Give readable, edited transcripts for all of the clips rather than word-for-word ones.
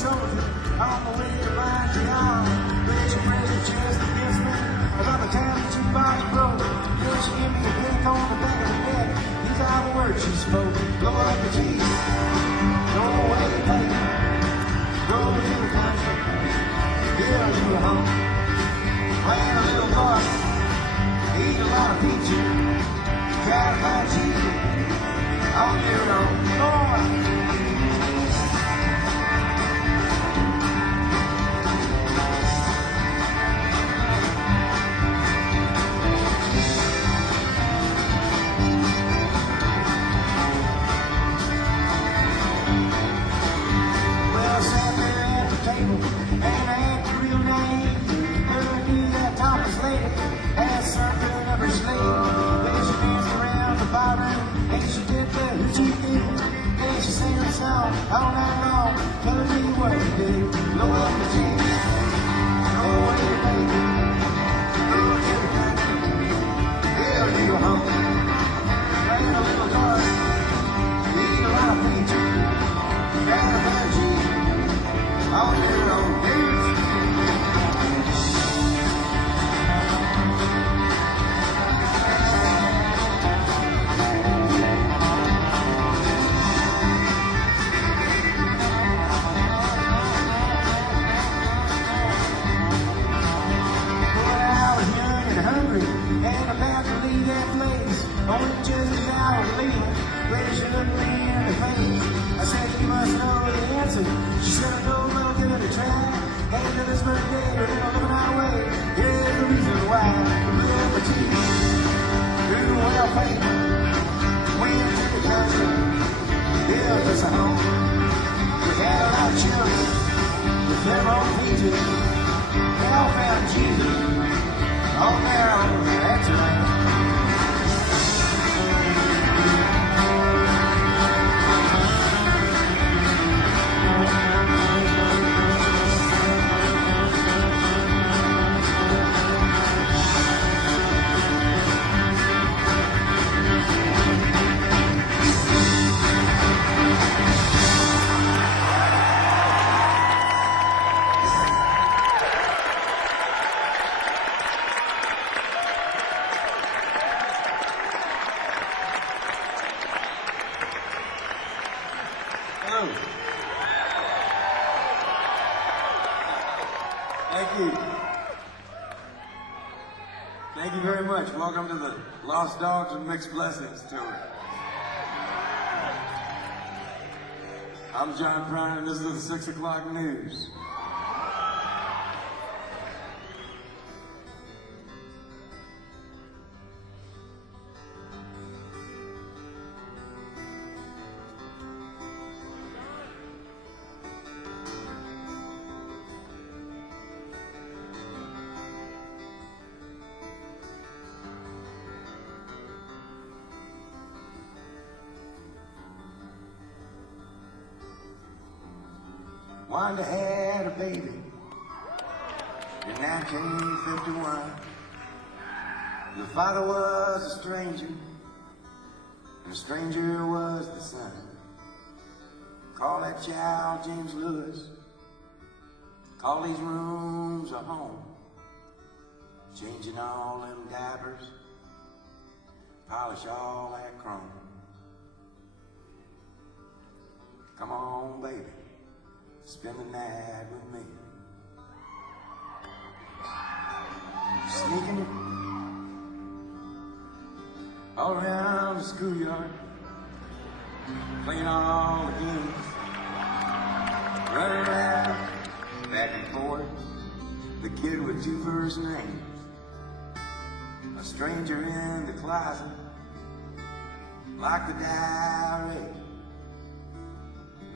soldier on the way to find John. Raise your pressure chest against me. About the time that your body broke, you she gave me a peck on the back of the neck. These are the words she spoke. Blow up the cheese. Go away, baby. Go to the country. Get a little home. Plant a little garden. Eat a lot of peaches. Try to find Jesus on your own. Boy. All night long, tell me what to do. Blow up the cheese, go away, baby. Go to the country, build you a home. Plant a little garden, eat a lot of peaches. Try to find Jesus on your own. Only just as I was leaving, where she looked me in the face. I said, you must know the answer. She said, I know we'll give it a try. Hey, to this birthday, we're never living our way. Here's the reason why. We live for cheese. Doing well paid. Went to the country. Built us a home. We had a lot of children. With them on peaches. They all found Jesus. On their own. That's right. Thank you very much. Welcome to the Lost Dogs and Mixed Blessings tour. I'm John Prine, and this is the 6 o'clock news. Wanda had a baby in 1951. The father was a stranger, and the stranger was the son. Call that child James Lewis. Call these rooms a home. Changing all them diapers, polish all that chrome. Come on, baby. Spend the night with me. Sneaking all around the schoolyard, playing all the games, running around back and forth, the kid with 2 first names. A stranger in the closet, like the diary.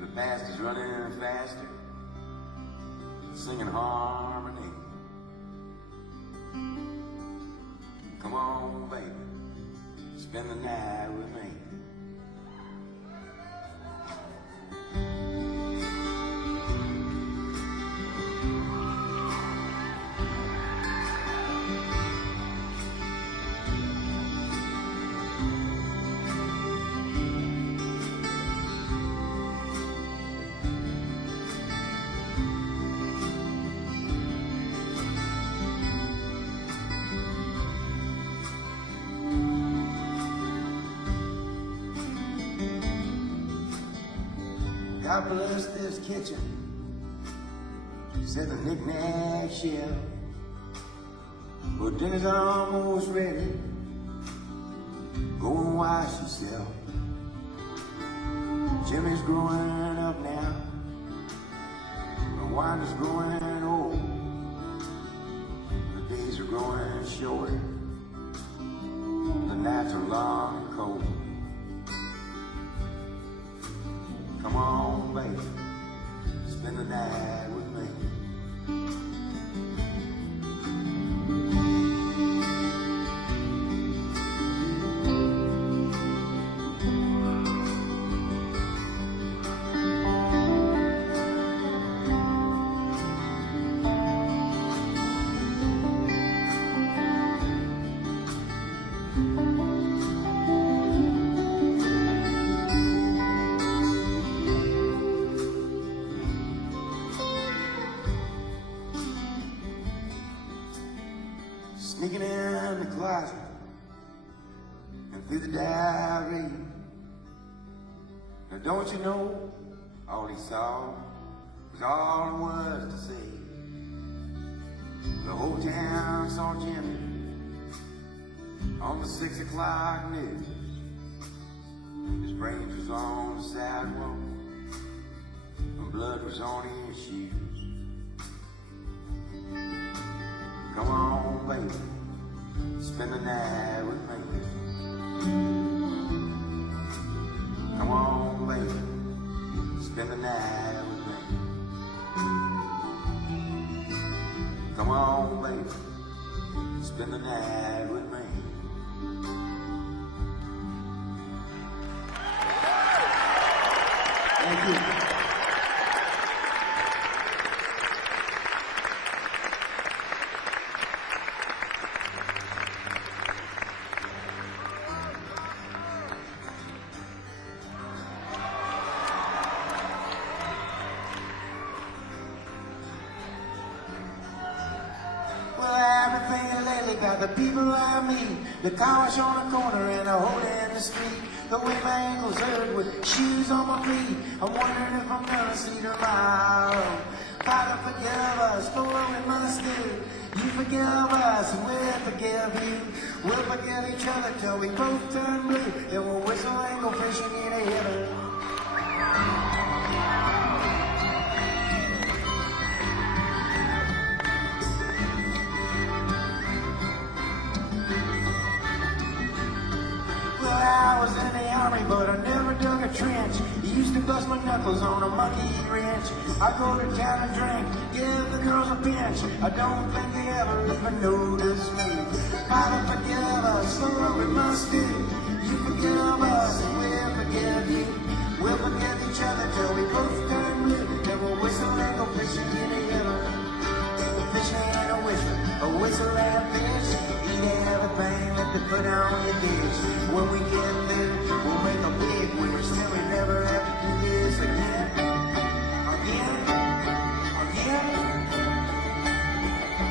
The past is running faster, singing harmony. Come on, baby, spend the night with me. God bless this kitchen, said the knick-knack shelf. Well, dinner's almost ready. Go and wash yourself. Jimmy's growing up now. The wine is growing old. The days are growing shorter. The nights are long and cold. Come on, baby, spend the night with me. Sneaking in the closet and through the diary. Now don't you know, all he saw was all there was to see. The whole town saw Jimmy on the 6 o'clock news. His brains was on the sidewalk and blood was on his shoes. Come on, baby, spend the night with me. Come on, baby, spend the night with me. Come on, baby, spend the night with me. Thank you. The people I meet, the car wash on the corner and a hole in the street. The way my ankles hurt with shoes on my feet. I'm wondering if I'm gonna see tomorrow. Father, forgive us for what we must do. You forgive us and we'll forgive you. We'll forgive each other till we both turn blue. Then we'll whistle and go fishing in a heaven. I was in the army, but I never dug a trench. Used to bust my knuckles on a monkey wrench. I go to town and drink, give the girls a pinch. I don't think they ever even notice me. Father, forgive us for what we must do. You forgive us and we'll forgive you. We'll forgive each other till we both turn blue. Then we'll whistle and go fishing in the river. Fishing and a whistle and a fish. Eat everything that they put on your dish. When we get there, we'll make a big wish. Then we never have to do this again. Again.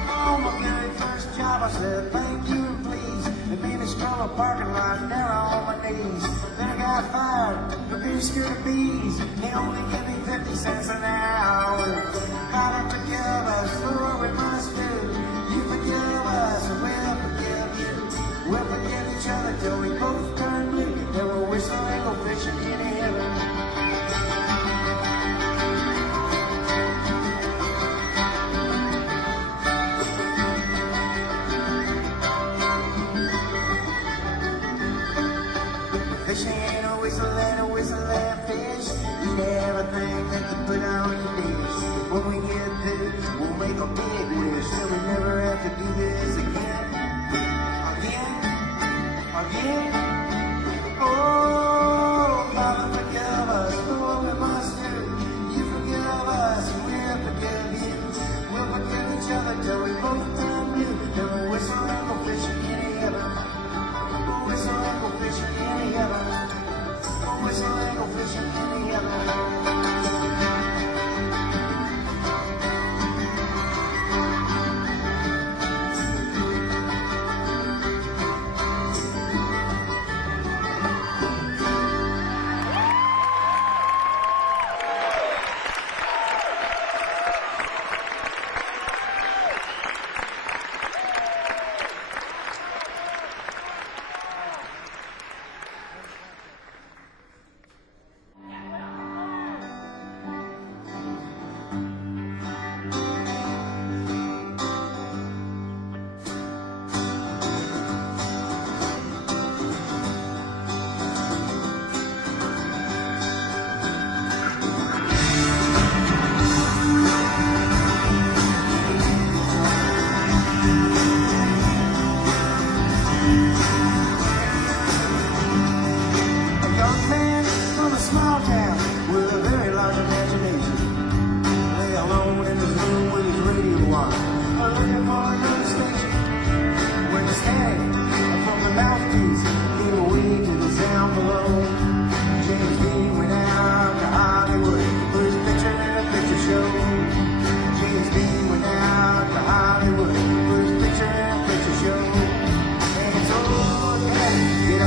Oh, my very first job, I said thank you and please. They made me scroll a parking lot down on my knees. Then I got fired for being scared of bees. They only give me 50 cents an hour. Father, forgive us for what we must do. You forgive us and we'll forgive you. We'll forgive each other till we both turn blue. Then we'll whistle and go fishing in heaven. Fishing and a whistle and fish. Eat everything that you put on your dish. When we get there, we'll make a big wish. Then we never have to do this again. Again.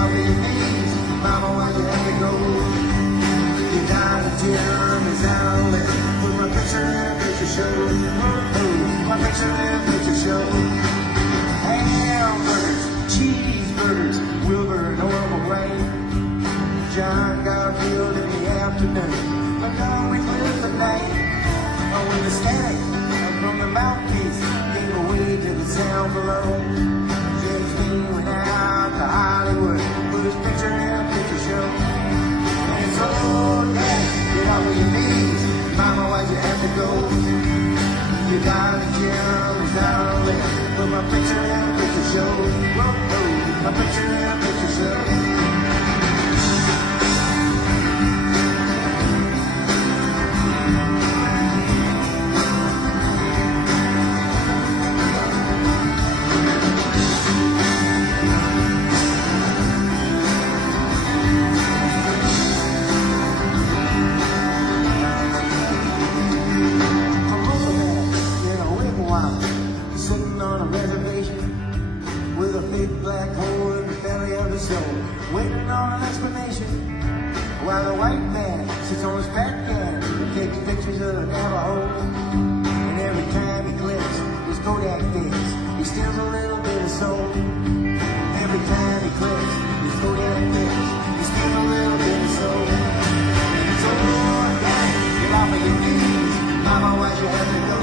off of your knees. Mama, why'd you have to go? You died in Timmy's outlet. Put my picture in a picture show. Oh, my picture in a picture show. Hamburgers, cheeseburgers, Wilbur and Orville Ray. John Garfield in the afternoon. But no, we lived the night. Oh, when the static from the mouthpiece gave away to the sound below. James Dean went out to Hollywood, put his picture in a picture show. And so, Daddy, get off of your knees. Mama, why'd you have to go? You died in Jimmy's outlet. Put my picture in a picture show. Whoa, whoa, my picture in a picture show. Waiting on an explanation while the white man sits on his fat can and takes pictures of the Navajo. And every time he clicks his Kodak fix, he steals a little bit of soul. Every time he clicks his Kodak fix, he steals a little bit of soul. So, Daddy, get off of your knees. Mama, why'd you have to go?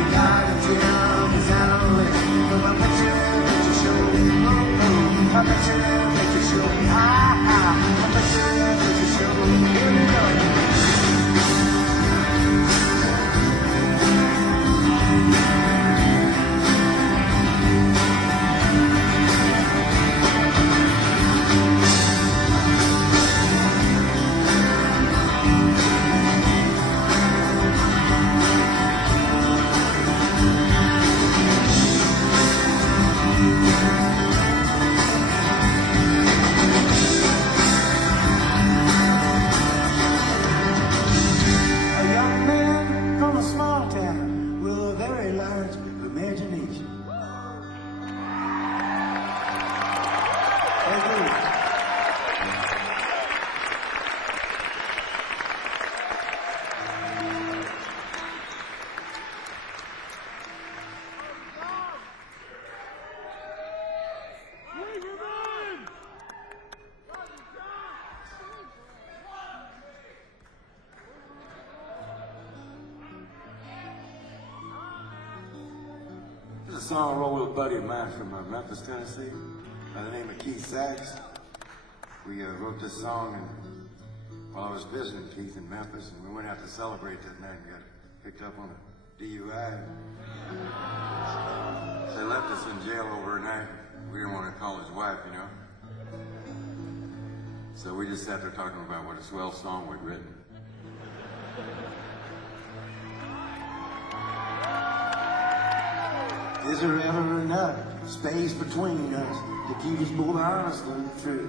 You got a gym, it's out on the list. Put my picture in a picture show. My picture in a picture show. My picture in a picture show. Here we go. This is a song I wrote with a buddy of mine from Memphis, Tennessee, by the name of Keith Sachs. We wrote this song while I was visiting Keith in Memphis, and we went out to celebrate that night and got picked up on a DUI. They left us in jail overnight. We didn't want to call his wife, you know. So we just sat there talking about what a swell song we'd written. Is there ever enough space between us to keep us both honest and true?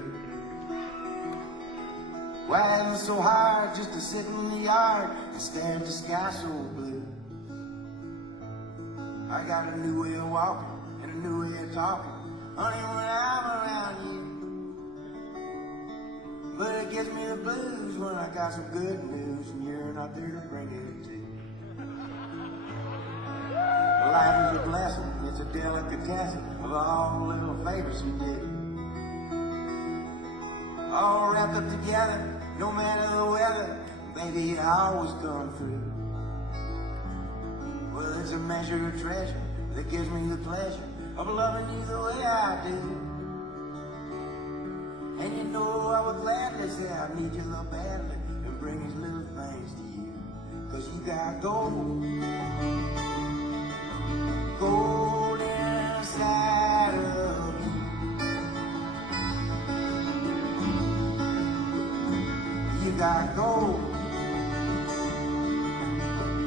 Why is it so hard just to sit in the yard and stare at the sky so blue? I got a new way of walking and a new way of talking, honey, when I'm around you. But it gives me the blues when I got some good news and you're not there to bring it to. Life is a blessing, it's a delicatessen of all the little favors you do. All wrapped up together, no matter the weather, baby, you always come through. Well, it's a measure of treasure that gives me the pleasure of loving you the way I do. And you know I would gladly say I need you love badly and bring these little things to you. 'Cause you got gold. Gold inside of me. You got gold.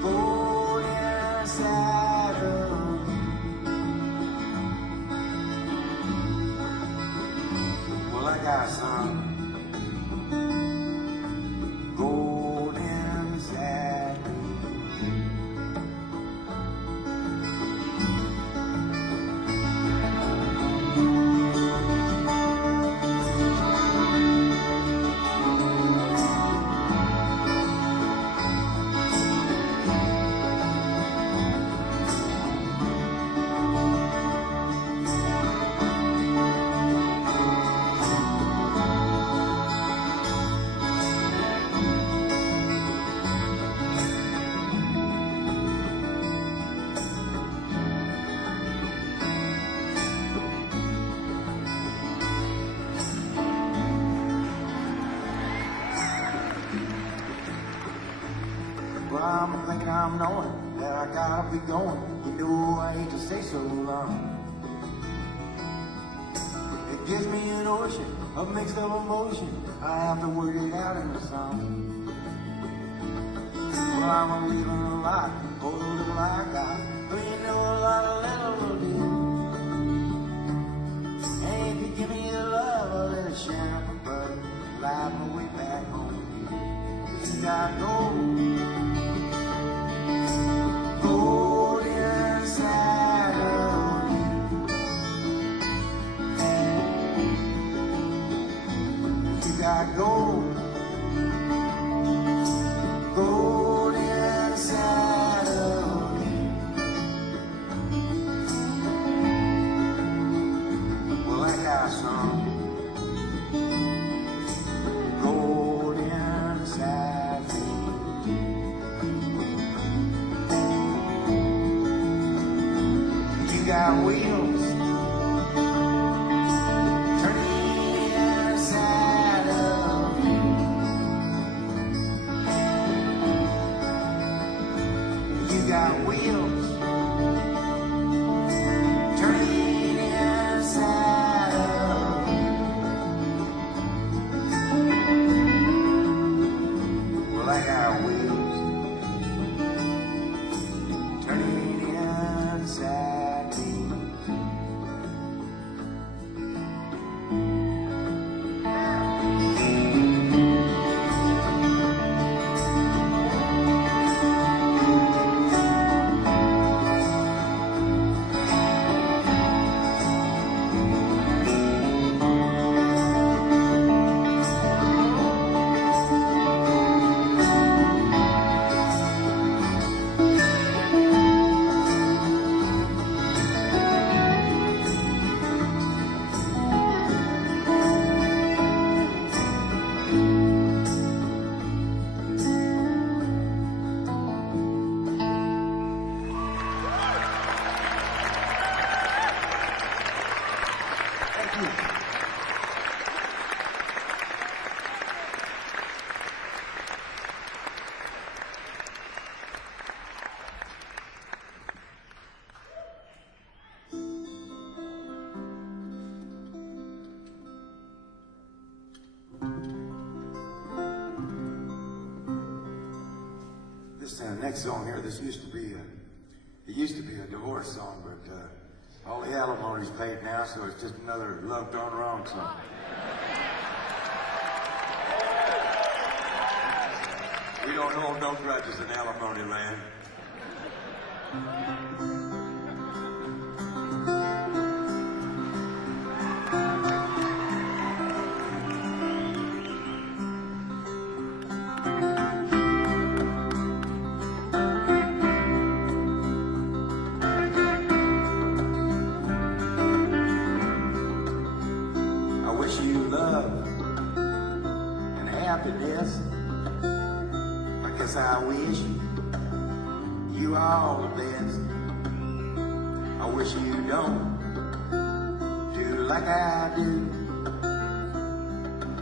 Gold inside of me. Well, I got some gold inside me. I'm thinking I'm knowing that I gotta be going. You know I hate to stay so long. It gives me an ocean of mixed up emotion. I have to word it out in a song. Well, I'm leaving a lot for the little I got. But you know a lot of little will do. And if you give me the love, I'll let it shine for bud. Light my way back home. You got gold. Gold inside of you. You got gold. Gold inside of you. Well, that guy's song. Gold inside me. You got wheels turning inside of you. You got wheels turning inside of you. Well, I got wheels turning inside me. Thank you. This next song here, this used to be a divorce song, but all the alimony's paid now, so it's just another love gone wrong song. We don't hold no grudges in alimony land. I wish you love and happiness. I guess I wish you all the best. I wish you don't do like I do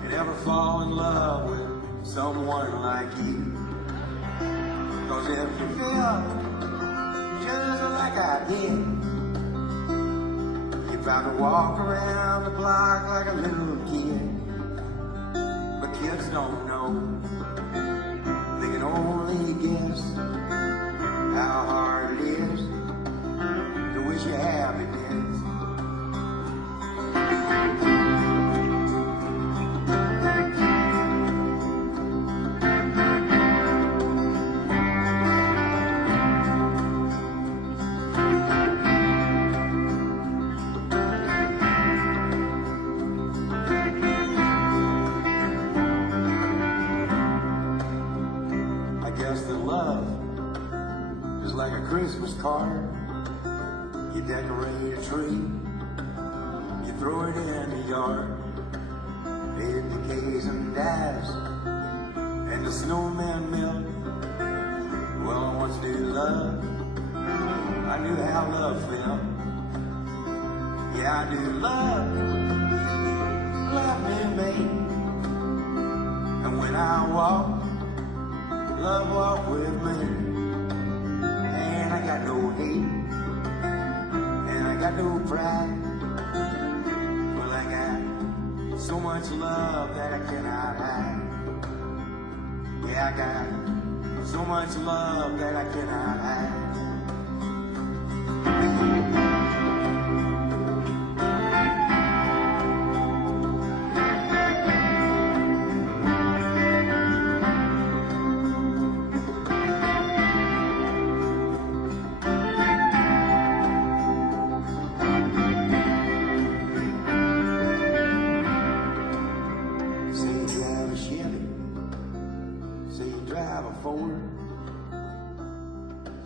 and ever fall in love with someone like you. Cause if you feel just like I did, you're about to walk around the block like a little kid. But kids don't know, they can only guess how hard it is to wish you happiness. I guess that love is like a Christmas card. You decorate a tree, you throw it in the yard. It decays and dies, and the snowman melt. Well, I once knew love, I knew how love felt. Yeah, I do love me, mate. And when I walk, love walk with me. And I got no hate, and I got no pride. Well, I got so much love that I cannot hide. Yeah, I got so much love that I cannot hide.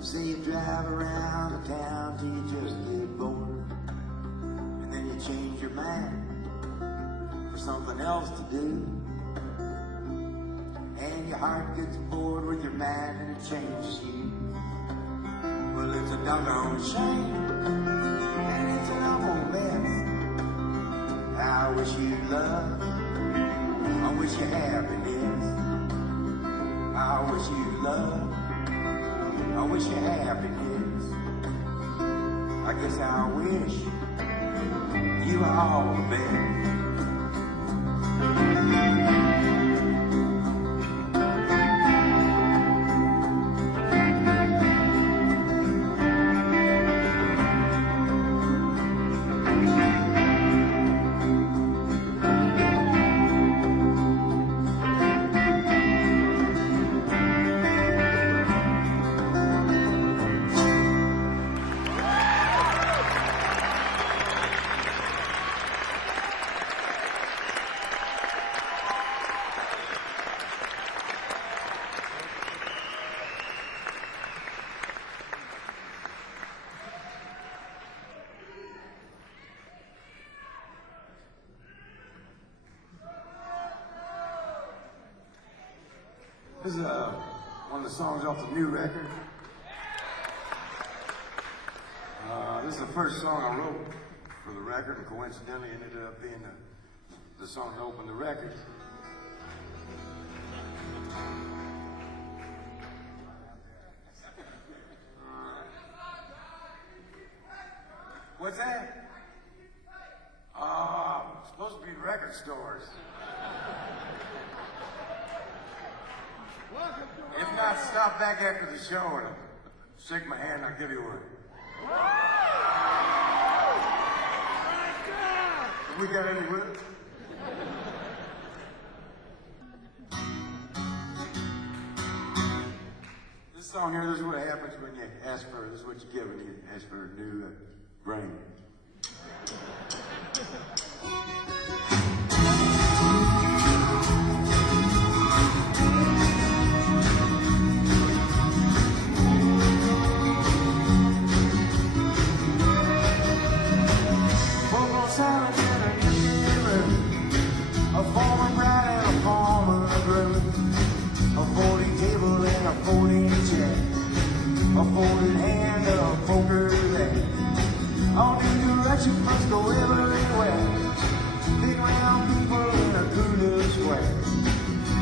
Say you drive around the town till you just get bored, and then you change your mind for something else to do, and your heart gets bored with your mind and it changes you. Well, it's a doggone shame, and it's an awful mess. I wish you love, I wish you happiness. I wish you love, I wish you happiness. I guess I wish you were all the best. This is one of the songs off the new record. This is the first song I wrote for the record, and coincidentally ended up being the song that opened the record. What's that? Supposed to be record stores. If not, stop back after the show and shake my hand, I'll give you one. Have we got any with us? This song here, this is what happens when you ask for, this is what you get when you ask for a new brain. A former bride and a former groom, a folding table and a folding chair, a folded hand and a poker leg. All new direction must go everywhere. Big round people in a cooler square.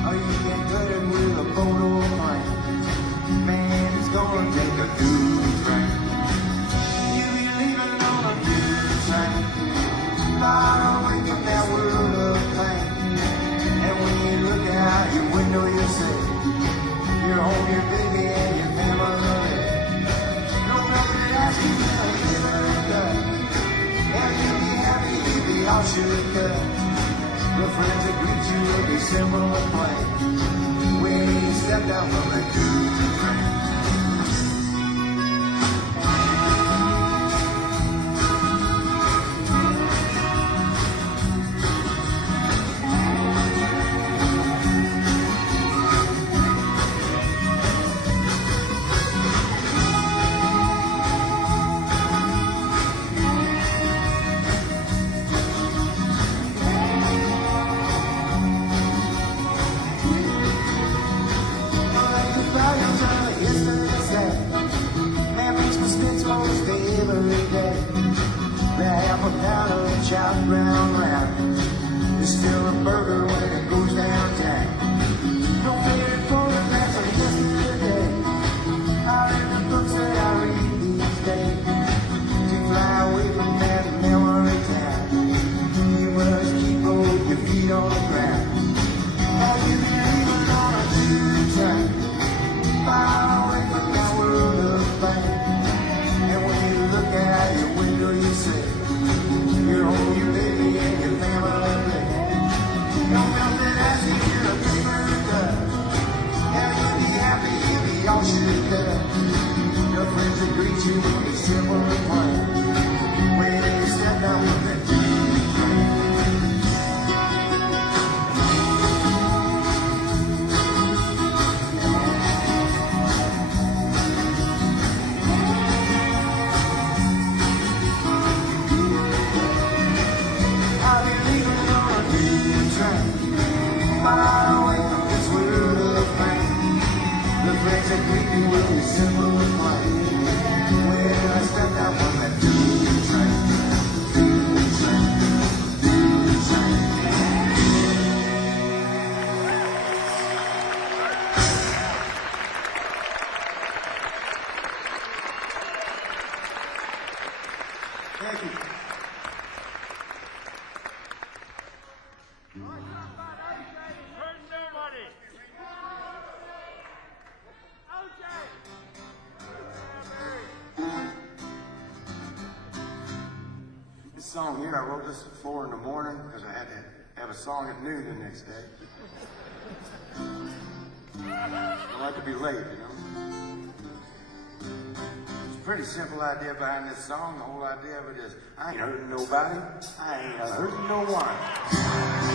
Oh, you can cut it with a photo frame. Man, it's gonna take a good train. You'll be leaving on a good train. Far away from that world of pain. And when you look out your window, you see you're home, your baby, and your family. No brother asks you to give her a cut. And you'll be happy, you'll be all should cut. The friends that greet you will be simple and plain. When you step down from the good train. Chopped round round. There's still a burger when it goes downtown. No favorite photographs of yesterday. song here, I wrote this at 4 in the morning because I had to have a song at noon the next day. I don't like to be late, you know. It's a pretty simple idea behind this song. The whole idea of it is, I ain't hurting nobody. I ain't hurting no one.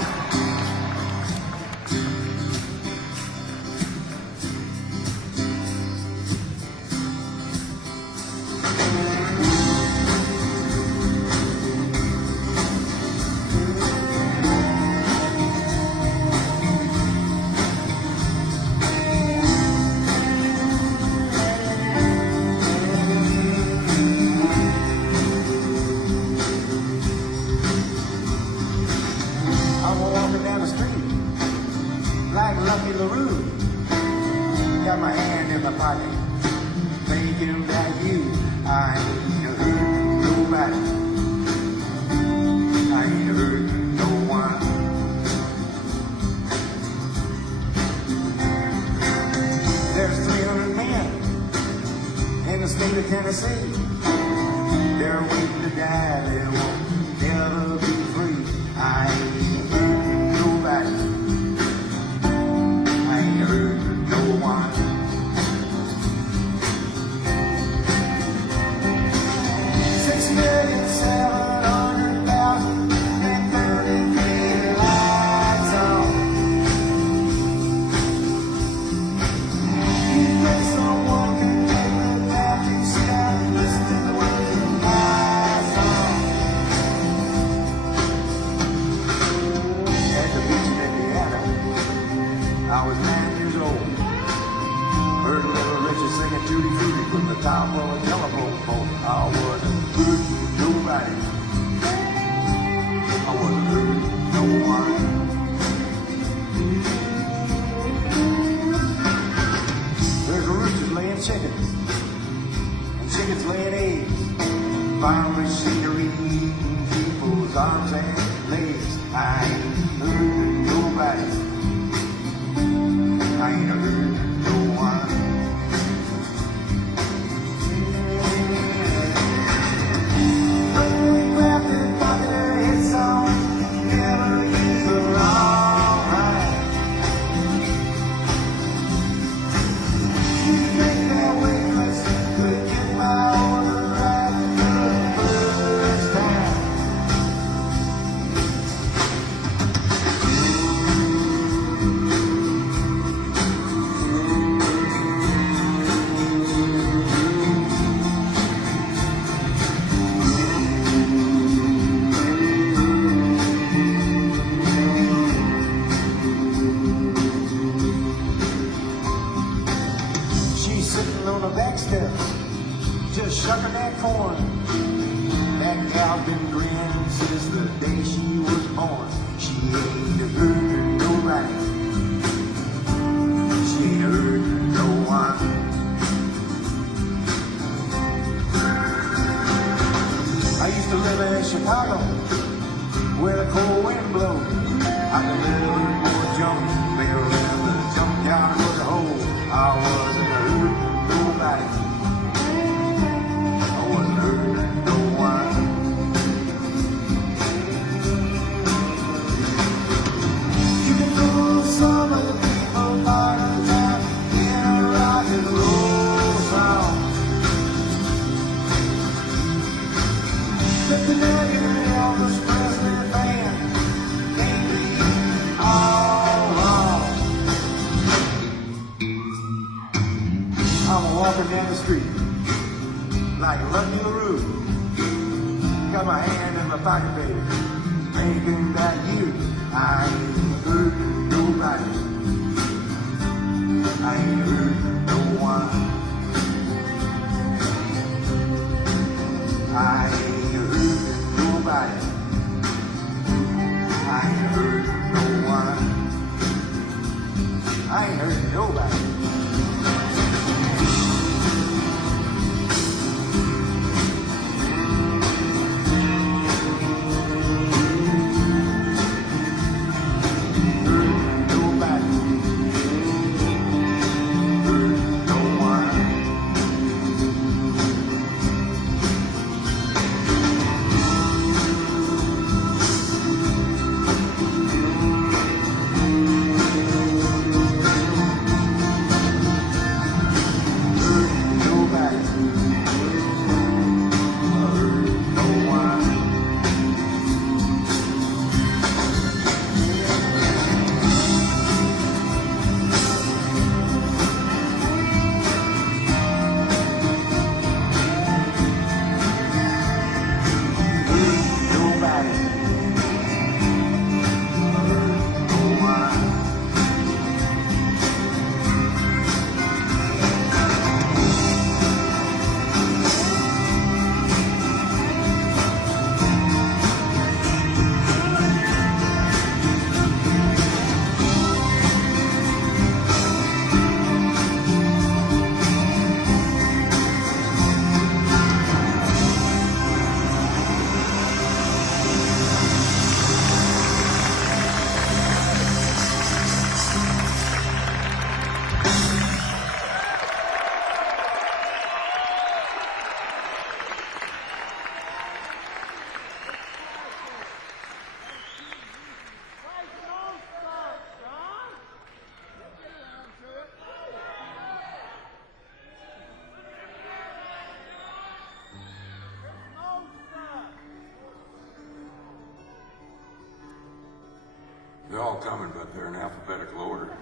They're all coming, but they're in alphabetical order.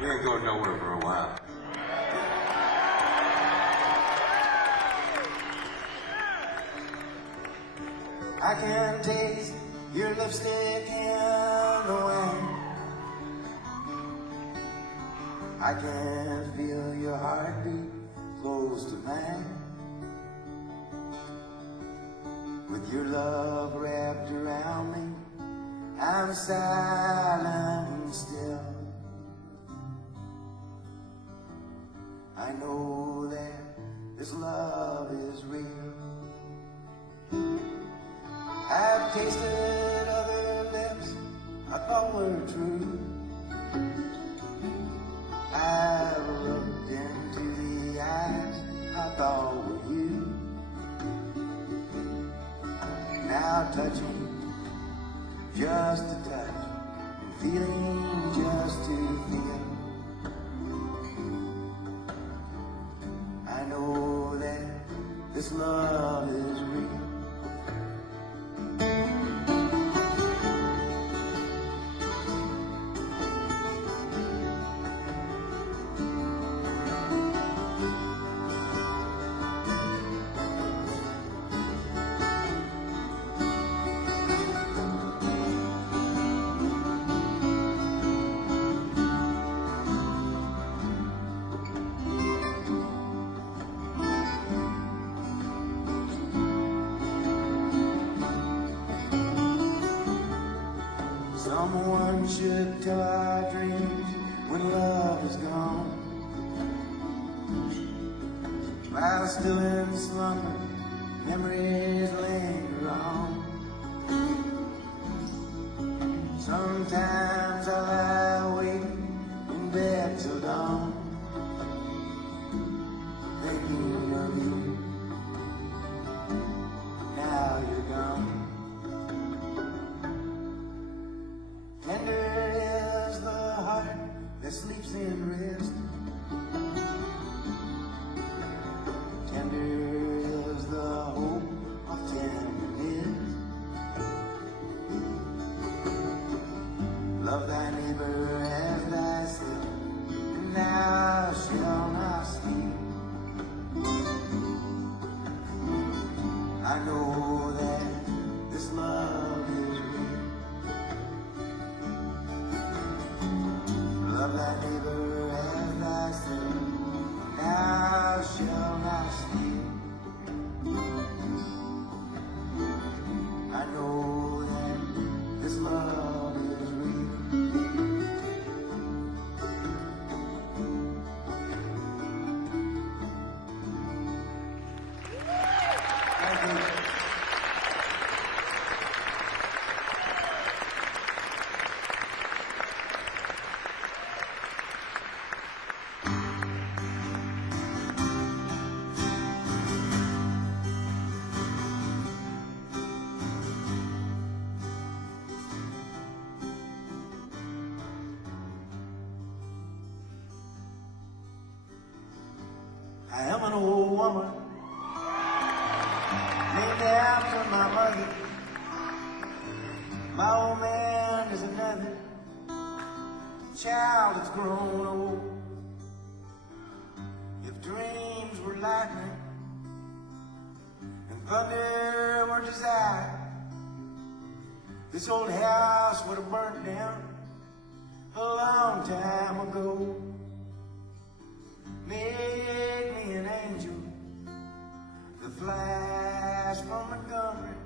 We ain't going nowhere for a while. I can taste your lipstick in the wind. I can feel your heartbeat close to mine. With your love wrapped around me, I'm silent and still. I know that this love is real. I've tasted other lips I thought were true. I've looked into the eyes I thought were you. Now touching, just a touch, and feeling just to feel. I know that this love is real. Someone should tell our dreams when love is gone. While still in slumber, memories linger on. Sometimes I lie awake in bed till dawn, thinking of you. Now you're gone. Tender is the heart that sleeps in rest. Tender is the hope of tenderness. Love thy neighbor as thyself, and thou shalt not steal. I know that this love is real. Love thy neighbor as thyself, thou shalt not steal. I know that this love is real. Thank you. I am an old woman, named after my mother. My old man is another child that's grown old. If dreams were lightning and thunder were desire, this old house would have burnt down a long time ago. Make me an angel that flies from Montgomery.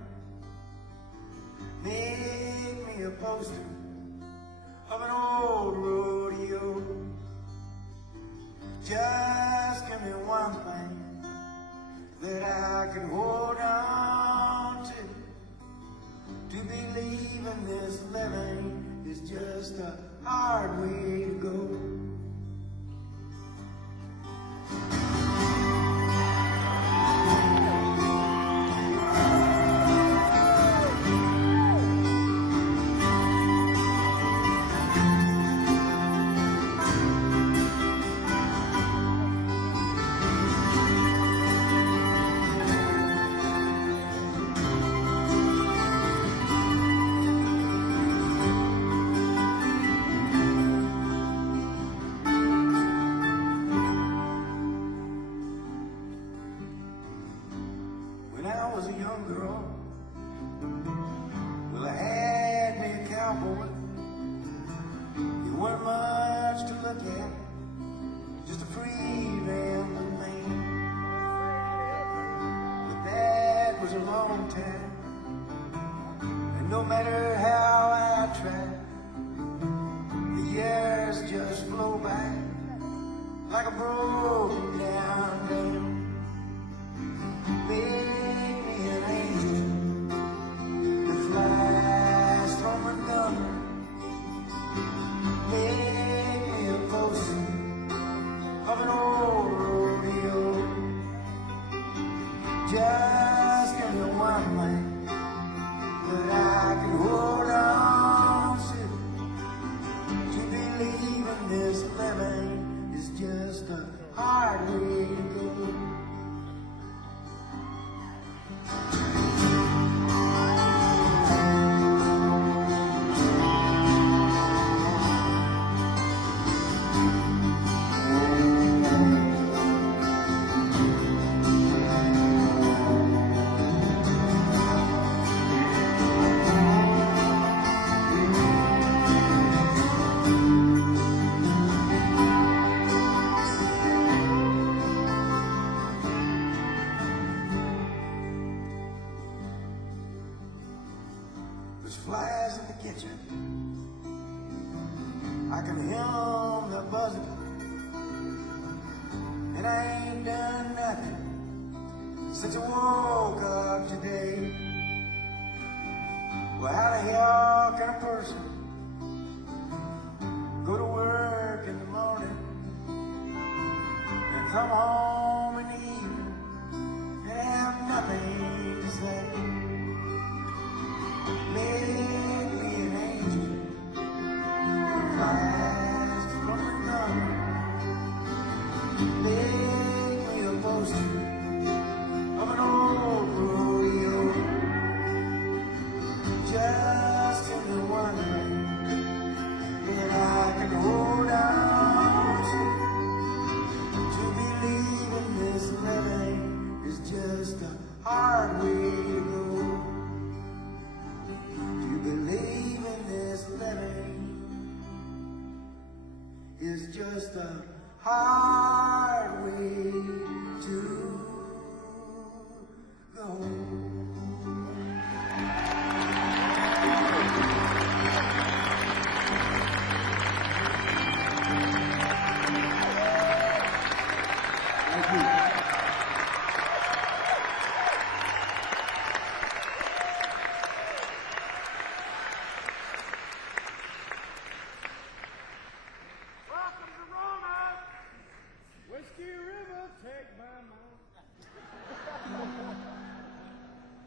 Make me a poster of an old rodeo. Just give me one thing that I can hold on to believe in this living is just a hard way to go. no matter how I try, the years just flow by like a broken down dam. Make me an angel that flies from Montgomery. Make me a poster of an old rodeo. Just give me one thing that I can hold on to believe in this living is just a hard way to go. There's flies in the kitchen. I can hear them, they're buzzing. And I ain't done nothing since I woke up today. Well, how the hell can a person go to work in the morning and come home in the evening and have nothing to say? Make me an angel that flies from Montgomery. Make me a poster of an old rodeo. Just give me one thing that I can hold on to believe in this living is just a hard way to go. Believe in this living is just a hard way to go. Thank you. Welcome to Roanoke! Whiskey River, take my mind.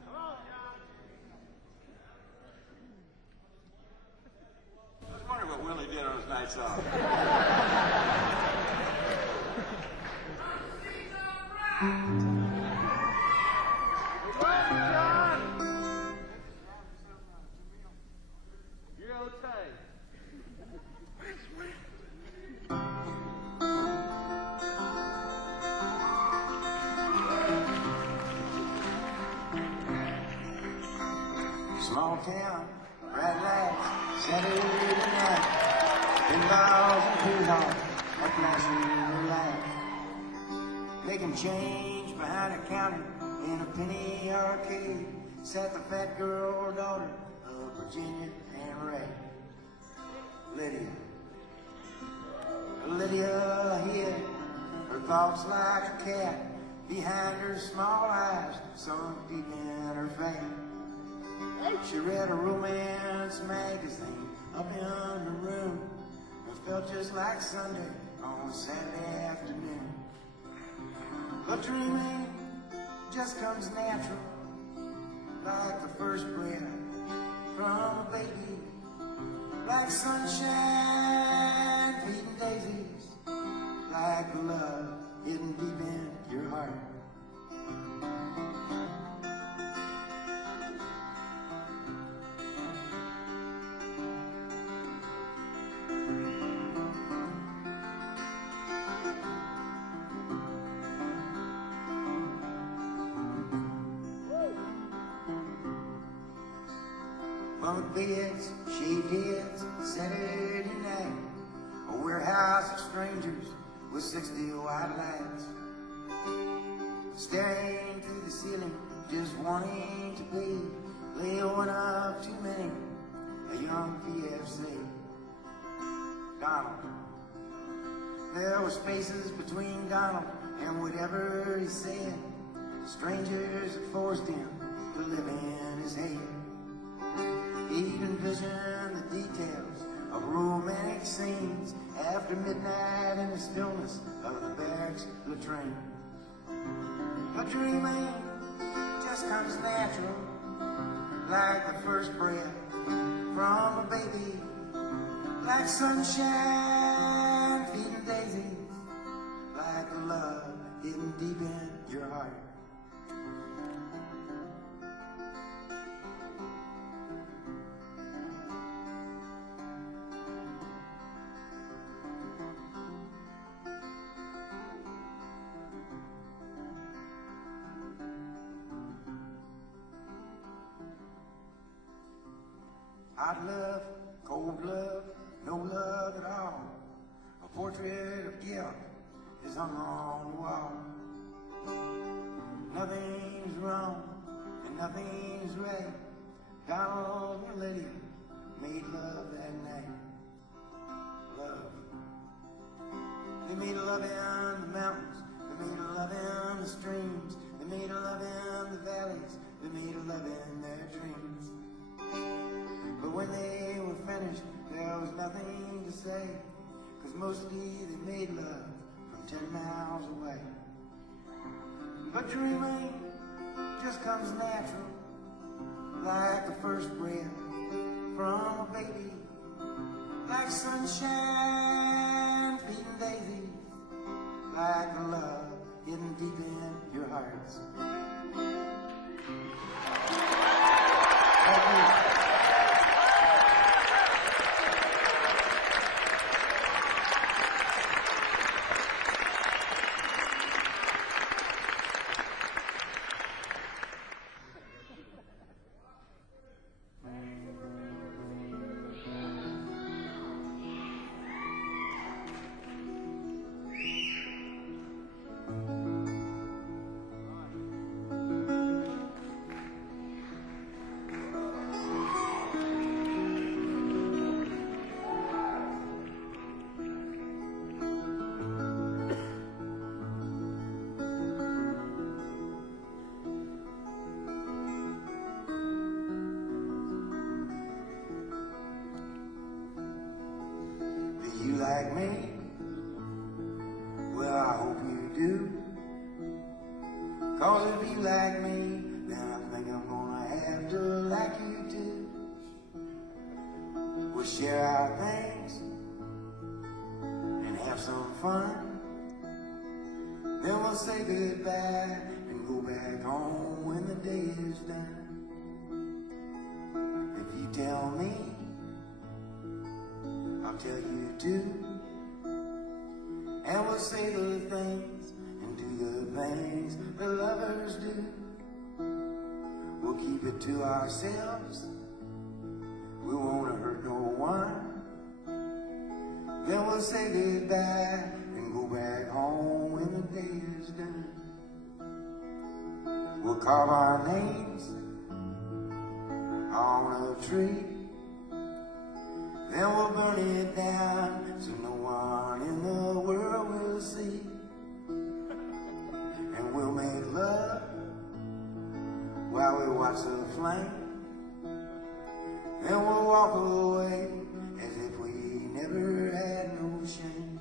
Come on, John. I was wondering what Willie did on his nights off. Welcome, John. You're okay. Small town, bright lights, Saturday night, $10 and $2 a flashing light. Making change behind a counter in a penny arcade. Sat the fat girl daughter of Virginia and Ray. Lydia hid her thoughts like a cat behind her small eyes, sunk deep in her face. She read a romance magazine up in her room. It felt just like Sunday on a Saturday afternoon. But dreaming just comes natural, like the first breath from a baby, like sunshine feeding daisies, like love hidden deep in your heart. Bunk beds, shaved heads, Saturday night. A warehouse of strangers with 60 white lights. Staring through the ceiling, just wanting to be lay one up too many, a young PFC. Donald. There were spaces between Donald and whatever he said. Strangers had forced him to live in his head. He'd envisioned the details of romantic scenes after midnight in the stillness of the barracks latrine. But dreaming just comes natural, like the first breath from a baby, like sunshine feeding daisies, like the love hidden deep in your heart. Hot love, cold love, no love at all. A portrait of guilt is hung on the wall. Nothing's wrong and nothing's right. Donald and Lydia made love that night. Love. They made love in the mountains. They made love in the streams. They made love in the valleys. They made love in their dreams. But when they were finished, there was nothing to say, 'cause mostly they made love from 10 miles away. But dreaming just comes natural, like the first breath from a baby, like sunshine feeding daisies, like the love hidden deep in your hearts. Thank you. Like me? Well, I hope you do. 'Cause if you like me, then I think I'm gonna have to like you too. We'll share our things and have some fun. Then we'll say goodbye and go back home when the day is done. If you tell me, I'll tell you too, and we'll say the things and do the things that lovers do. We'll keep it to ourselves, we won't hurt no one. Then we'll say goodbye and go back home when the day is done. We'll carve our names on a tree. Then we'll burn it down so no one in the world will see. And we'll make love while we watch the flame. Then we'll walk away as if we never had no shame.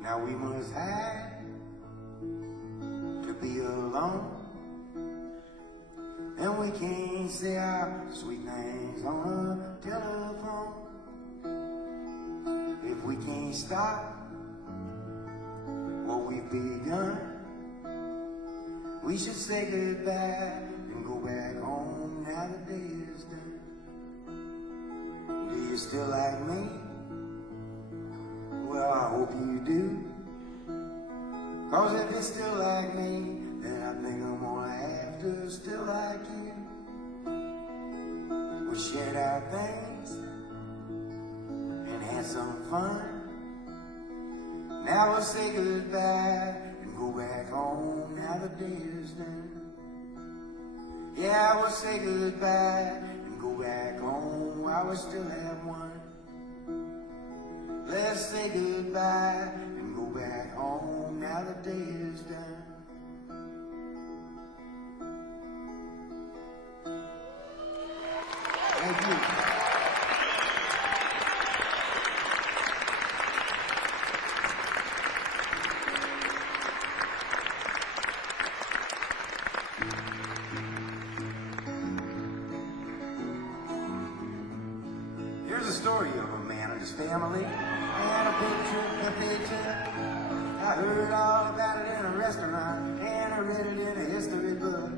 Now we must hide to be alone, and we can't say our sweet things on a telephone. If we can't stop what we've begun, we should say goodbye and go back home now the day is done. Do still like me? Well, I hope you do. 'Cause if you're still like me, then I think I'm gonna have to still like you. We shared our things and had some fun. Now we'll say goodbye and go back home. Now the day is done. Yeah, we'll say goodbye and go back home while we still have one. Let's say goodbye and go back home. Now the day is done. Thank you. Here's a story of a man and his family and a picture. I heard all about it in a restaurant and I read it in a history book.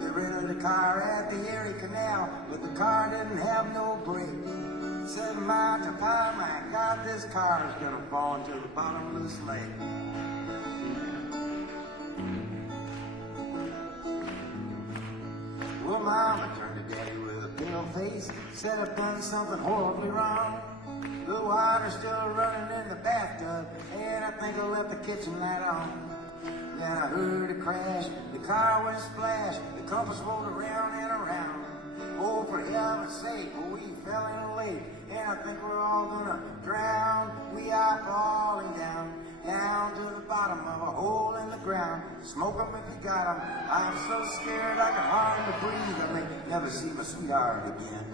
They rented a car at the Erie Canal, but the car didn't have no brake. Said, my God, this car is gonna fall into the bottomless lake. Well, Mama turned to Daddy with a pale face, said I've done something horribly wrong. The water's still running in the bathtub, and I think I left the kitchen light on. Then I heard a crash, the car went splash, the compass rolled around and around. Oh, for heaven's sake, we fell in a lake, and I think we're all gonna drown. We are falling down to the bottom of a hole in the ground. Smoke 'em if you got 'em. I'm so scared I can hardly breathe. I may never see my sweetheart again.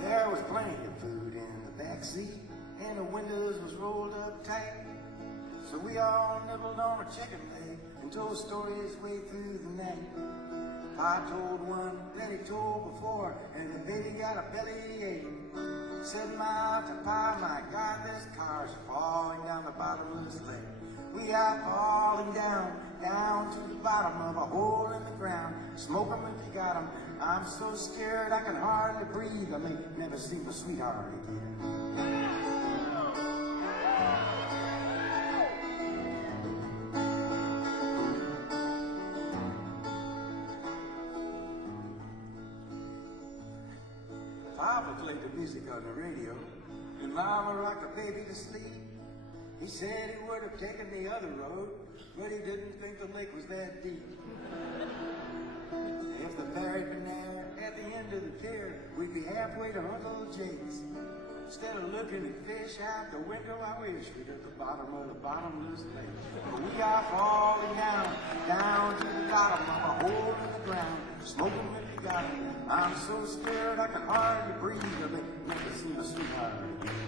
There was plenty of food in the back seat, and the windows was rolled up tight. So we all nibbled on a chicken leg and told stories way through the night. I told one that he told before, and the baby got a bellyache. Said, my God, this car's falling down the bottomless lake. We are falling down to the bottom of a hole in the ground. Smoke 'em if you got 'em. I'm so scared I can hardly breathe. I may never see my sweetheart again. Papa played the music on the radio, and Mama rocked the baby to sleep. He said he would have taken the other road, but he didn't think the lake was that deep. If the ferry been there at the end of the pier, we'd be halfway to Uncle Jake's. Instead of looking at fish out the window, I wish we'd at the bottom of the bottomless lake. But we are falling down to the bottom of a hole in the ground. Smoke 'em if you got 'em. I'm so scared I can hardly breathe. I may never see my sweetheart again.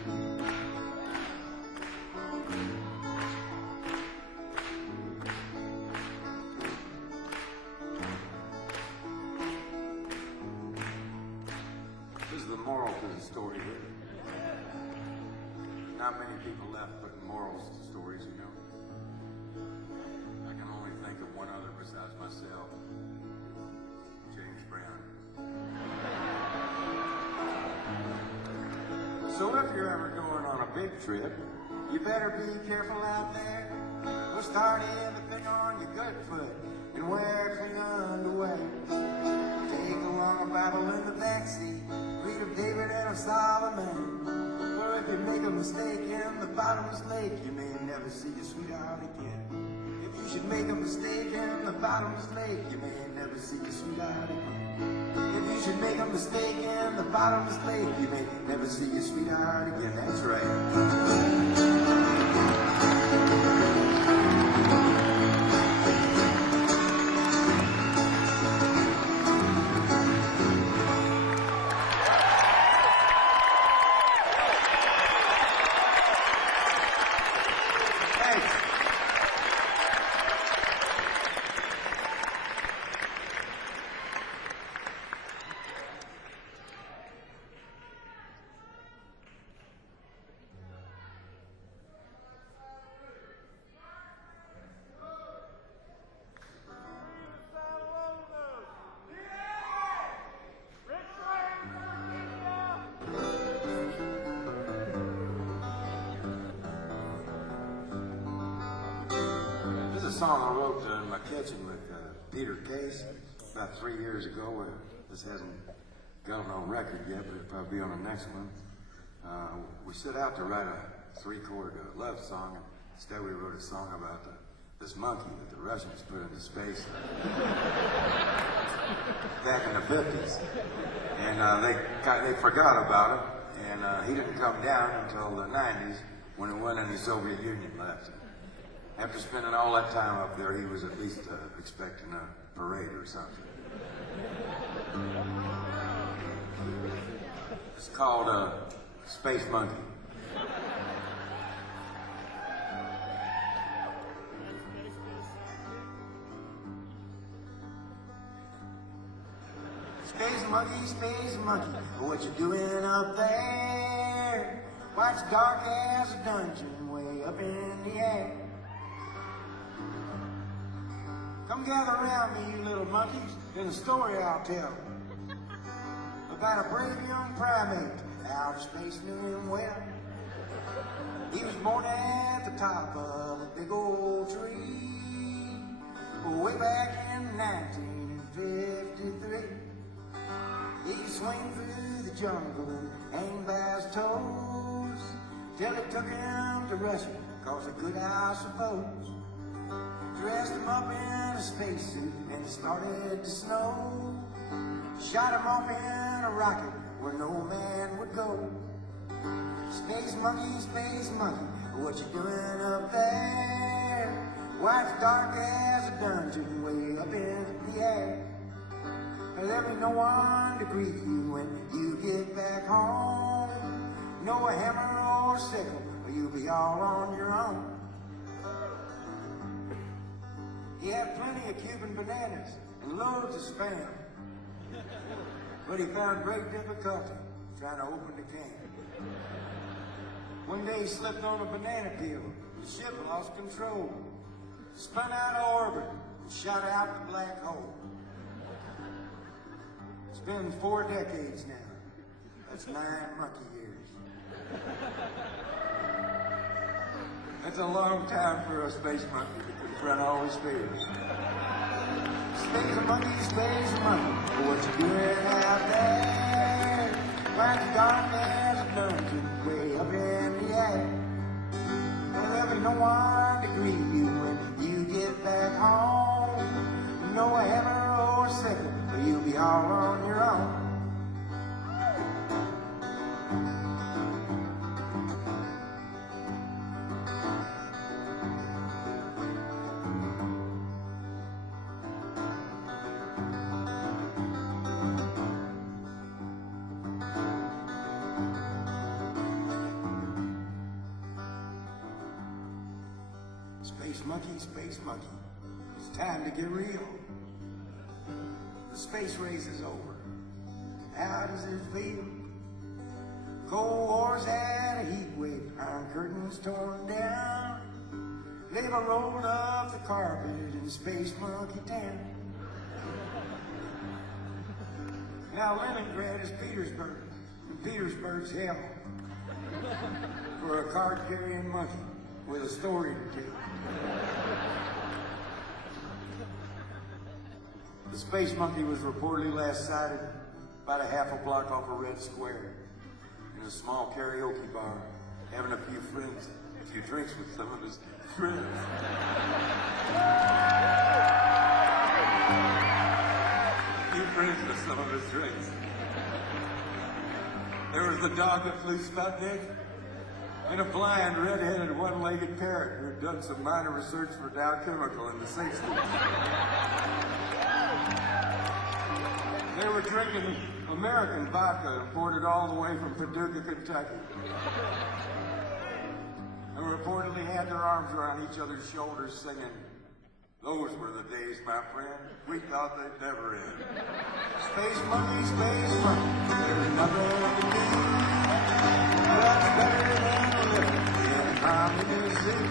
This is the moral to the story here. Not many people left putting morals to stories, you know. I can only think of one other besides myself. James Brown. So if you're ever going on a big trip, you better be careful out there. We'll start everything on your good foot and wear clean underwear. Take along a Bible in the backseat, read of David and of Solomon. Or if you make a mistake in the bottomless lake, you may never see your sweetheart again. If you should make a mistake in the bottomless lake, you may never see your sweetheart again. If you should make a mistake in the bottomless lake, you may never see your sweetheart again. That's right. song I wrote in my kitchen with Peter Case about 3 years ago. This hasn't got on record yet, but it'll probably be on the next one. We set out to write a 3-chord love song, and instead we wrote a song about this monkey that the Russians put into space back in the 50s. And they forgot about him, and he didn't come down until the 90s when it went and the Soviet Union left. After spending all that time up there, he was at least expecting a parade or something. It's called Space Monkey. Space monkey, what you doing up there? Why, it's dark as a dungeon way up in the air. Come gather around me, you little monkeys, in a story I'll tell about a brave young primate out of space knew him well. He was born at the top of a big old tree way back in 1953. He could swing through the jungle and hang by his toes till it took him to Russia, cause it could, I suppose. Dressed him up in a spacesuit and it started to snow. Shot him off in a rocket where no man would go. Space monkey, what you doing up there? Why, it's dark as a dungeon way up in the air. There'll be no one to greet you when you get back home. No hammer or sickle, or you'll be all on your own. He had plenty of Cuban bananas and loads of spam, but he found great difficulty trying to open the can. One day he slipped on a banana peel. The ship lost control, spun out of orbit, and shot out the black hole. It's been 4 decades now. That's 9 monkey years. That's a long time for a space monkey to confront all his fears. Space monkey, what you doing out there? Why, it's dark as a dungeon way up in the air. Well, there'll be no one to greet you when you get back home. No hammer or sickle, you'll be all on your own. Space monkey, it's time to get real. The space race is over. How does it feel? Cold War's had a heat wave, iron curtains torn down. Labor rolled up the carpet in Space Monkey Town. Now Leningrad is Petersburg, and Petersburg's hell for a card-carrying monkey with a story to tell. The space monkey was reportedly last sighted about a half a block off a red square in a small karaoke bar, having a few drinks with some of his friends. A few friends with some of his drinks. There was the dog that flew Sputnik, and a blind, red-headed, one-legged parrot who had done some minor research for Dow Chemical in the 60s. They were drinking American vodka imported all the way from Paducah, Kentucky. And reportedly had their arms around each other's shoulders singing, "Those were the days, my friend. We thought they'd never end." Space monkey, there's nothing to do. That's better than living in a communist city.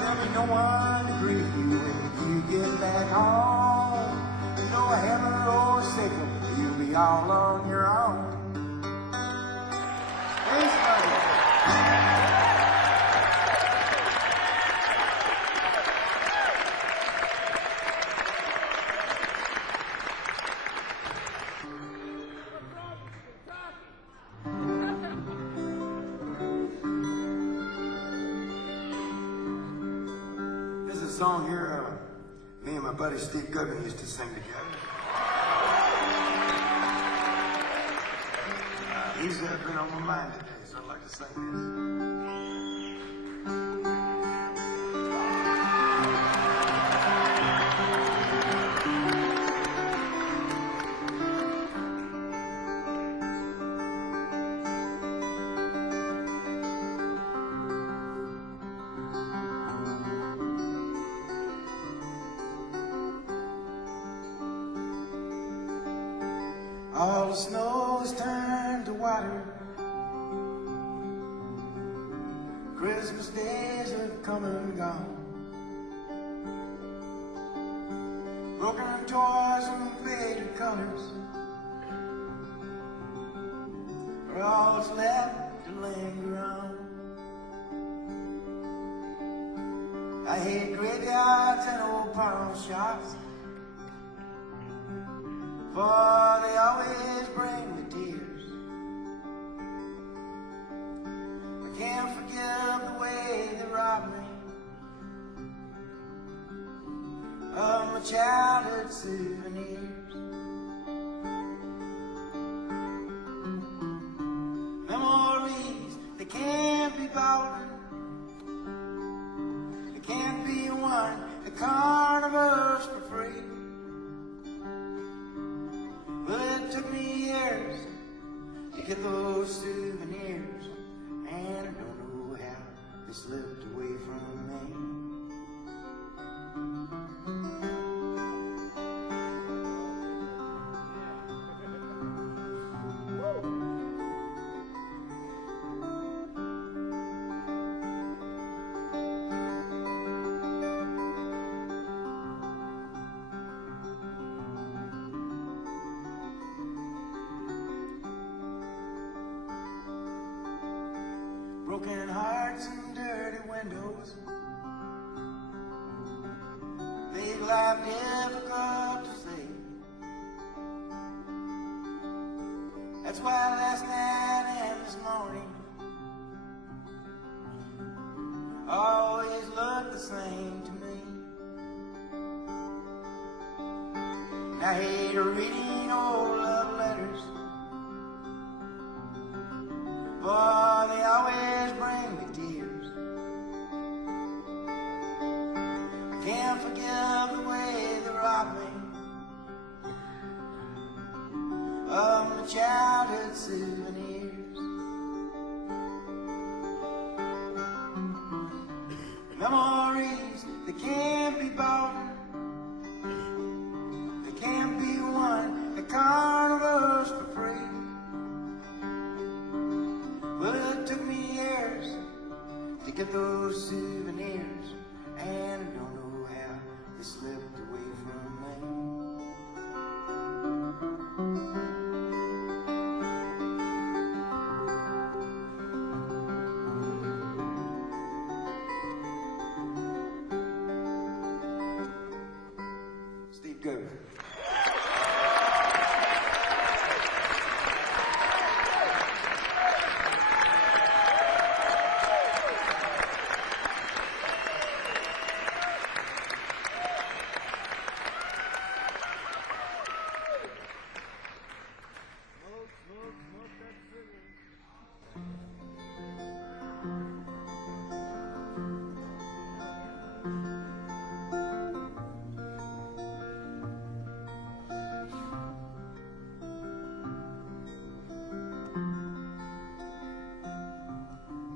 There'll be no one to greet you when you get back home. No hammer or sickle, you'll be all on your own. Space monkey. song here me and my buddy Steve Goodman used to sing together. He's been on my mind today, so I'd like to sing this. All the snow's turned to water. Christmas days have come and gone. Broken toys and faded colors are all that's left to linger on. I hate graveyards and old pawn shops, for they always bring me tears. I can't forgive the way they robbed me of my childhood souvenirs. Memories, they can't be bought, they can't be won at carnivals for free. But it took me years to get those souvenirs, and I don't know how they slipped away from me. Broken hearts and dirty windows make life difficult to see. That's why last night and this morning always look the same to me. I hate reading old love letters, for they always bring me tears. I can't forgive the way they robbed me of my childhood souvenirs. Memories, they can't be bought, they can't be won at carnivals for free. But it took me years to get those souvenirs, and I don't know how they slipped away from me. Steve Goodman.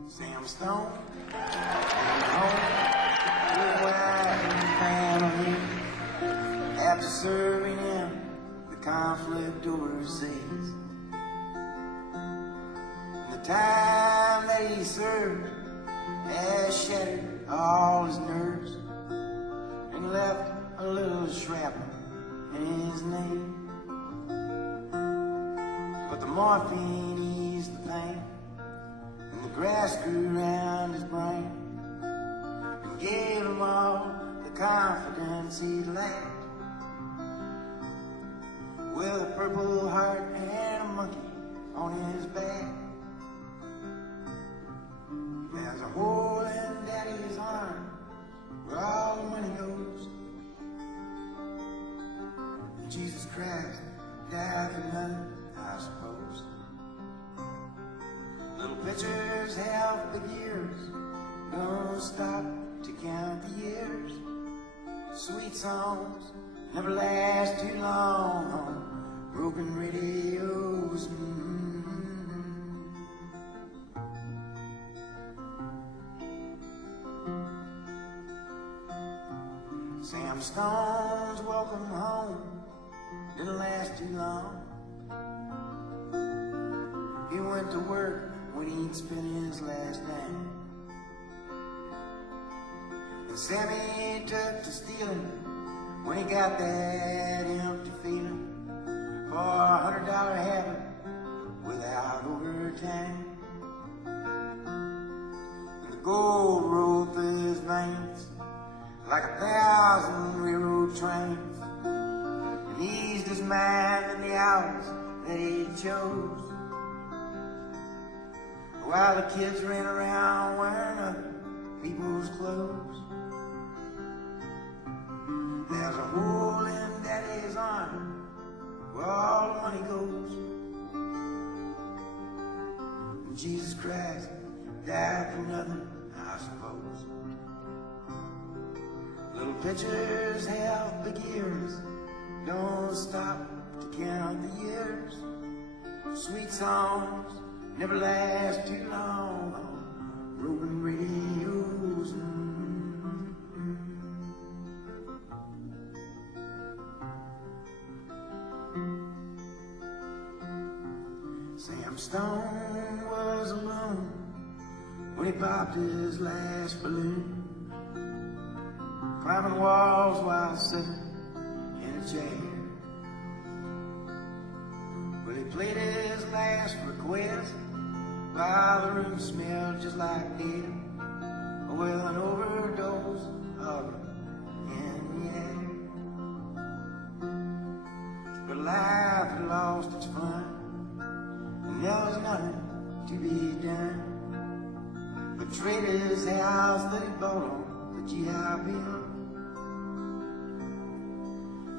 Sam Stone, home with wife and family, after serving in the conflict overseas. The time that he served has shattered all his nerves and left a little shrapnel in his knee. But the morphine eased the pain, and the grass grew around his brain and gave him all the confidence he'd lacked. With a purple heart and a monkey on his back, there's a hole in Daddy's arm where all the money Pictures have big ears, don't stop to count the years. Sweet songs never last too long on broken radios. Sam Stone's welcome home didn't last too long. He went to work when he'd spent his last dime. And Sammy took to stealing when he got that empty feeling for a $100 habit without overtime. And the gold rolled through his veins like 1,000 railroad trains, and eased his mind in the hours that he chose, while the kids ran around wearing other people's clothes. There's a hole in Daddy's arm where all the money goes, and Jesus Christ died for nothing, I suppose. Little pictures have big ears, don't stop to count the years. Sweet songs never last too long on broken radios. Sam Stone was alone when he popped his last balloon, climbing walls while sitting in a chair. Well, he played his last request while the room smelled just like death. Well, an overdose of it in the air. But life had lost its fun, and there was nothing to be done but trade his house that he bought on the GI Bill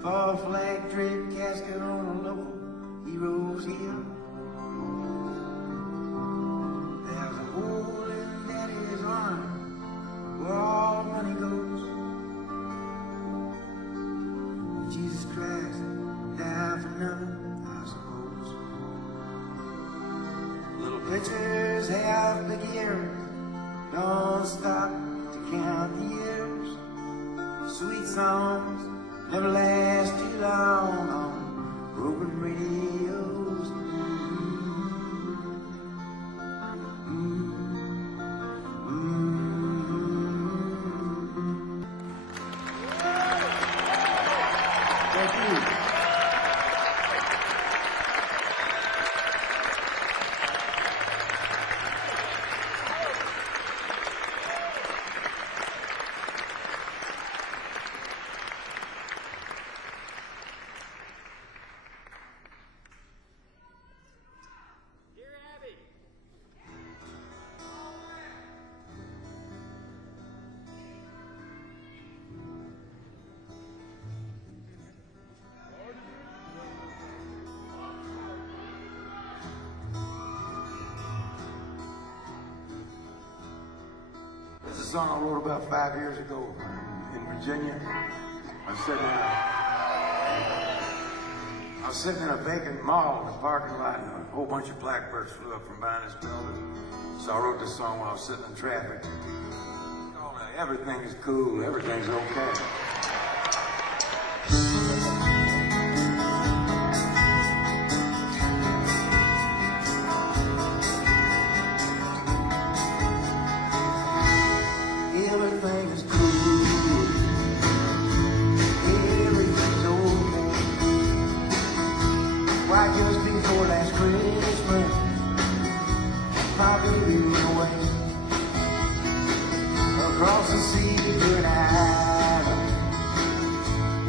for a flag draped casket on a local hero's hill. There's a hole in Daddy's arm where all money goes. Jesus Christ died for nothing, I suppose. Little pictures have big ears, don't stop to count the years. Sweet songs never last too long on broken radios. Thank you. This is a song I wrote about 5 years ago in Virginia. I was sitting in a vacant mall in the parking lot, and a whole bunch of blackbirds flew up from behind this building. So I wrote this song while I was sitting in traffic. Oh, everything is cool, everything's okay. Everything is cool, everything's okay. Why, just before last Christmas, my baby went away across the sea to an island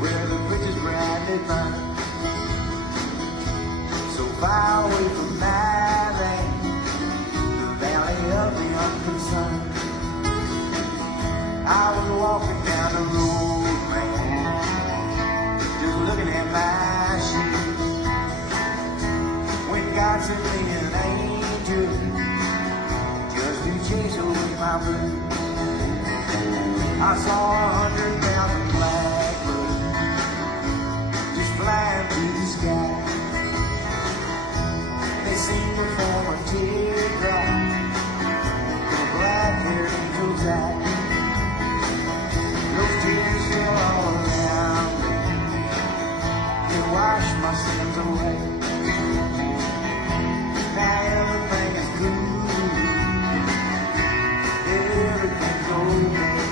where the bridges brightly burn, so far away from my land, the valley of the unconcerned. I was walking down the road, man, just looking at my shoes, when God sent me an angel my blue. I saw 100,000 blackbirds just flying through the sky. They seemed to form a teardrop in a black-haired angel's eye. Those tears still all around me. They wash my sins away. Now everything is cool. Everything's okay.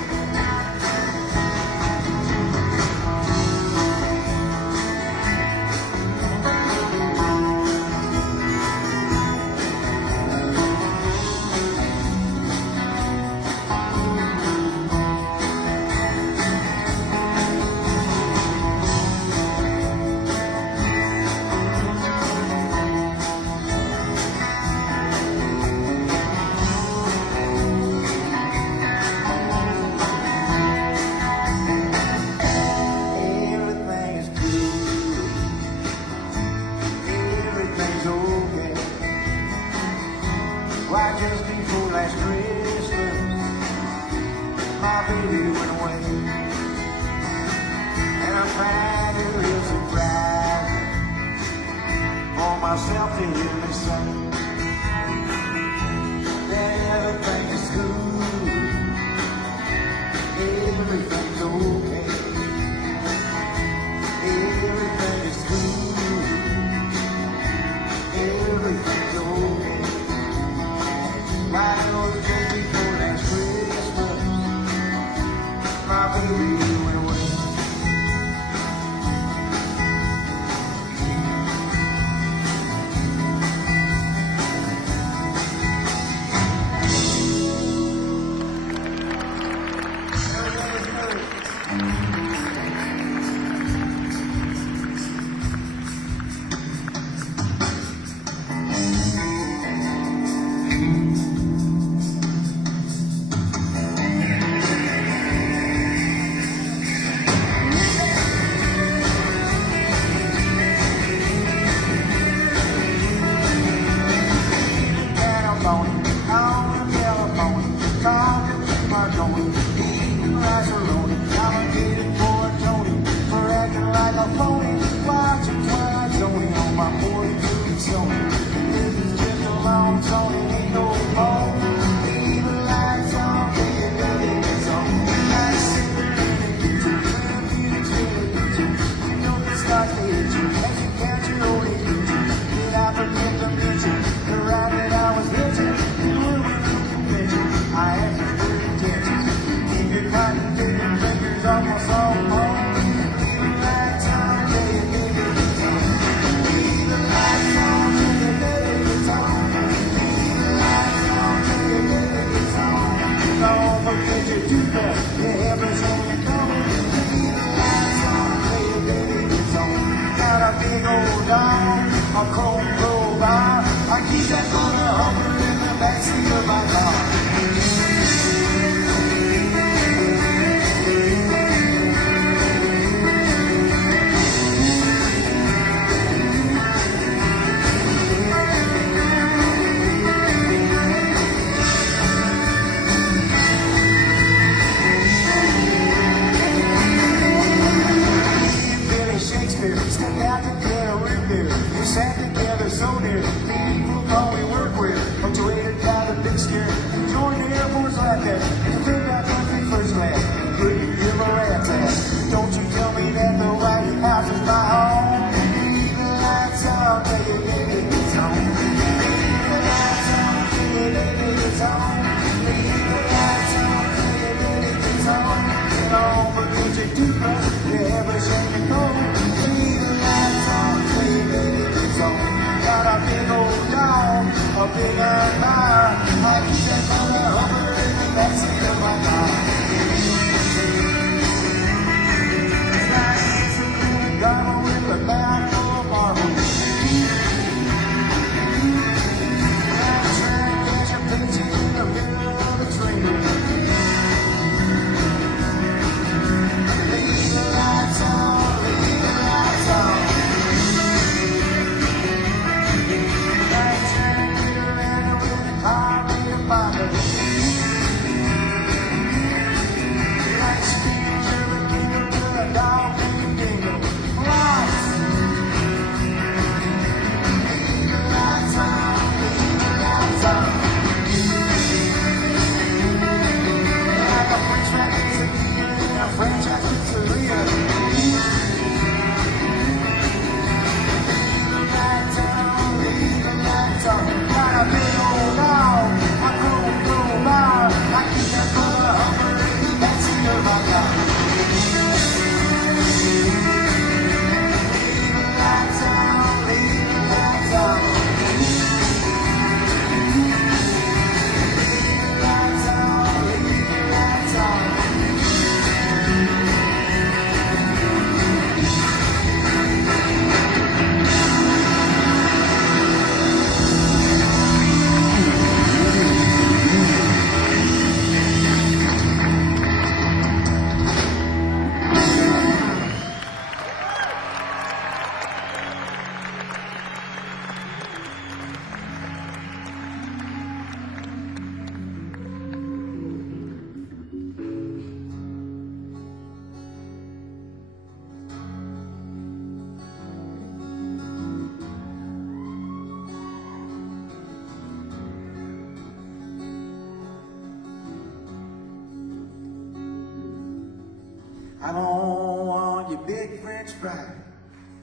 I don't want your big French fry.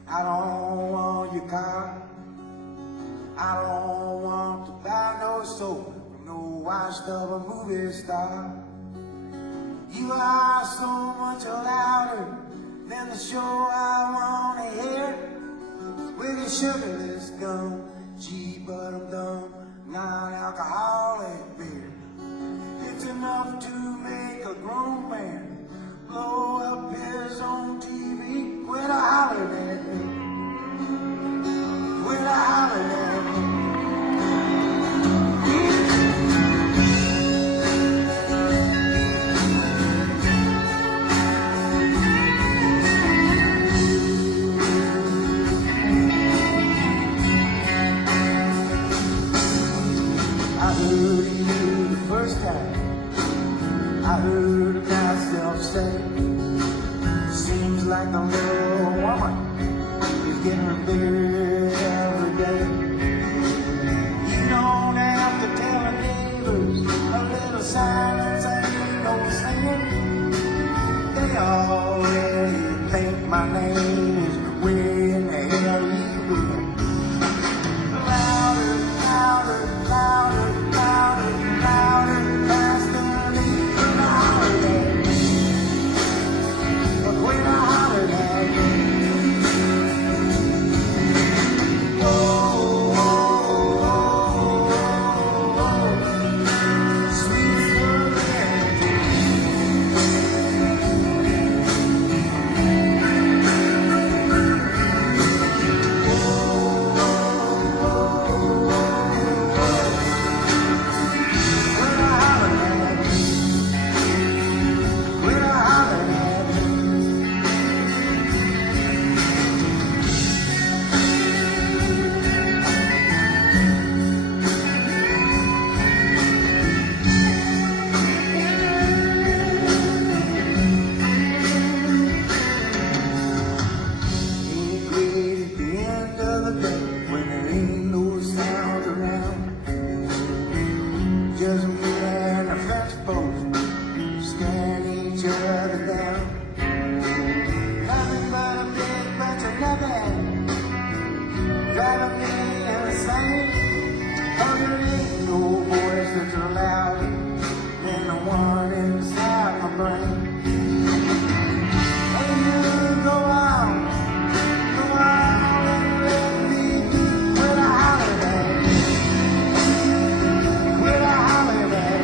I don't want your car. I don't want to buy no soap from no washed up movie star. You are so much louder than the show I wanna hear. With your sugarless gum, cheap but I'm dumb, non-alcoholic beer. It's enough to make a grown man blow up his own TV with a holiday. With a holiday. I heard you the first time. I heard myself say, seems like the little woman is getting bigger every day. You don't have to tell the neighbors, a little silence ain't no sin. They already think my name is where in the hell you been. Louder, louder, louder, louder, louder, faster than the holiday. But when a holiday, oh, oh, oh, oh, oh, sweet serenity. Just me and the French folks staring each other down. Nothing but a big bunch of nothing, driving me insane. Oh, there ain't no voice that's louder than the one inside my brain. And you go on and let me be with a holiday. With a holiday.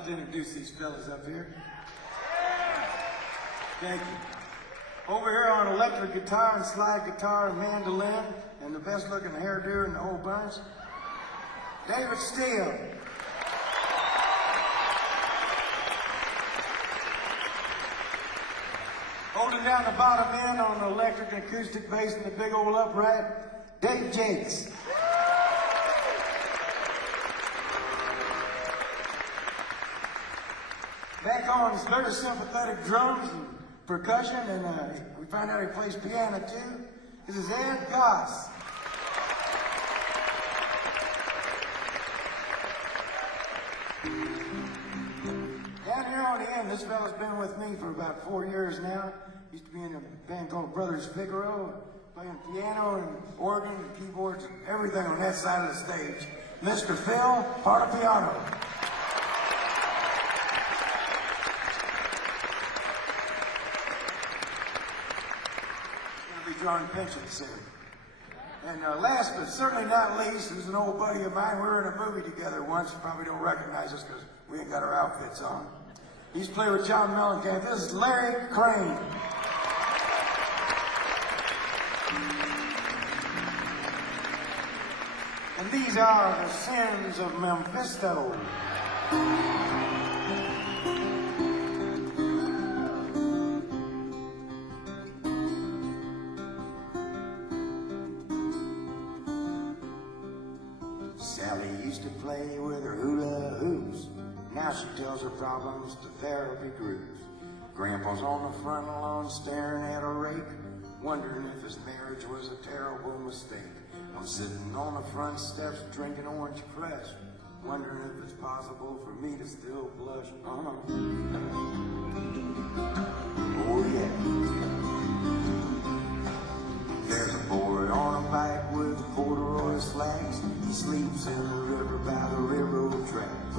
like to introduce these fellas up here. Thank you. Over here on electric guitar and slide guitar and mandolin, and the best looking hairdo in the whole bunch, David Steele. Holding down the bottom end on the electric and acoustic bass and the big old upright, Dave Jacques. Back on his very sympathetic drums and percussion, and we found out he plays piano too. This is Goss. Down here on the end, this fella's been with me for about 4 years now. Used to be in a band called Brothers Figaro, playing piano and organ and keyboards and everything on that side of the stage. Mr. Phil Parlapiano. Gonna be drawing pensions soon. And last but certainly not least, who's an old buddy of mine. We were in a movie together once. You probably don't recognize us because we ain't got our outfits on. He's played with John Mellencamp. This is Larry Crane. And these are the Sins of Memphisto. Sally used to play with her hula hoops. Now she tells her problems to therapy groups. Grandpa's on the front lawn staring at a rake, wondering if his marriage was a terrible mistake. I'm sitting on the front steps drinking orange crush, wondering if it's possible for me to still blush. Oh yeah. There's a boy on a bike with corduroy slacks. He sleeps in the river by the railroad tracks.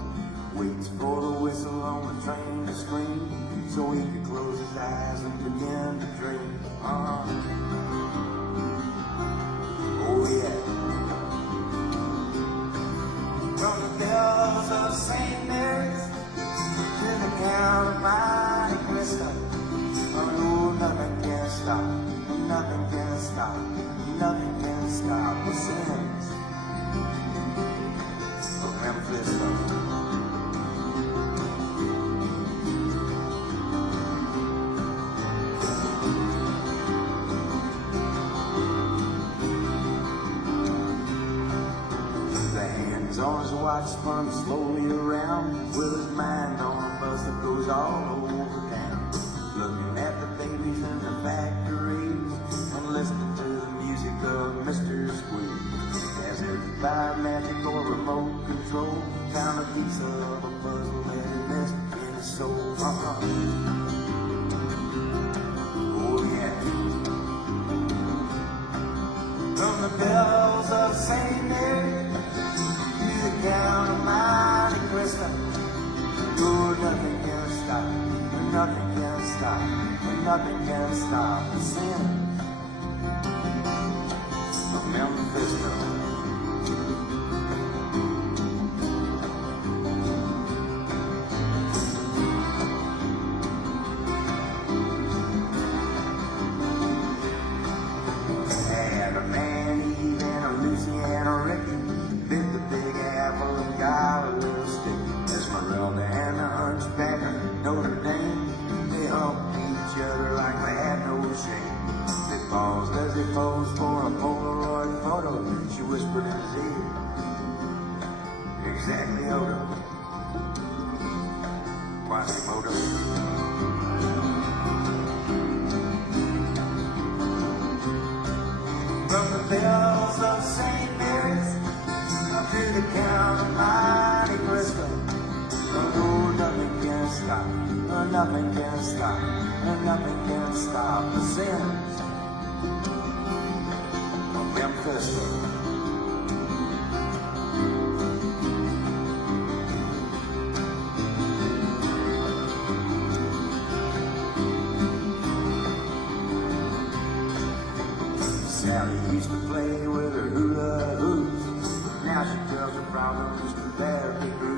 Waits for the whistle on the train to scream, so he could close his eyes and begin to dream. Oh yeah. From the bells of St. Mary's to the Count of Monte Cristo, oh, nothing can stop, nothing can stop, nothing can stop the sins of Memphisto. On his watch spun slowly around, with his mind on a bus that goes all over town. Looking at the babies in the factories and listening to the music of Mr. Squeeze. As if by magic or remote control, found a piece of a puzzle that he missed in his soul. Oh yeah. From the bells of St. Mary, down to Monte Cristo, oh, nothing can stop, nothing can stop, nothing can stop the sins of Memphisto. Had a man, even a Louisiana Ricky, bit the big apple and got a little stick. Esmeralda and the hunchbacker, Notre Dame, they humped each other like they had no shame. They paused as they posed for a Polaroid photo. She whispered in his ear, exactly, Odo. Quasimodo. From the bells of St. Mary's to the Count of Monte Cristo, oh, nothing can stop, nothing can stop, nothing can stop the sins of Memphisto. Sally used to play with her hula hoops. Now she tells her problems to therapy groups.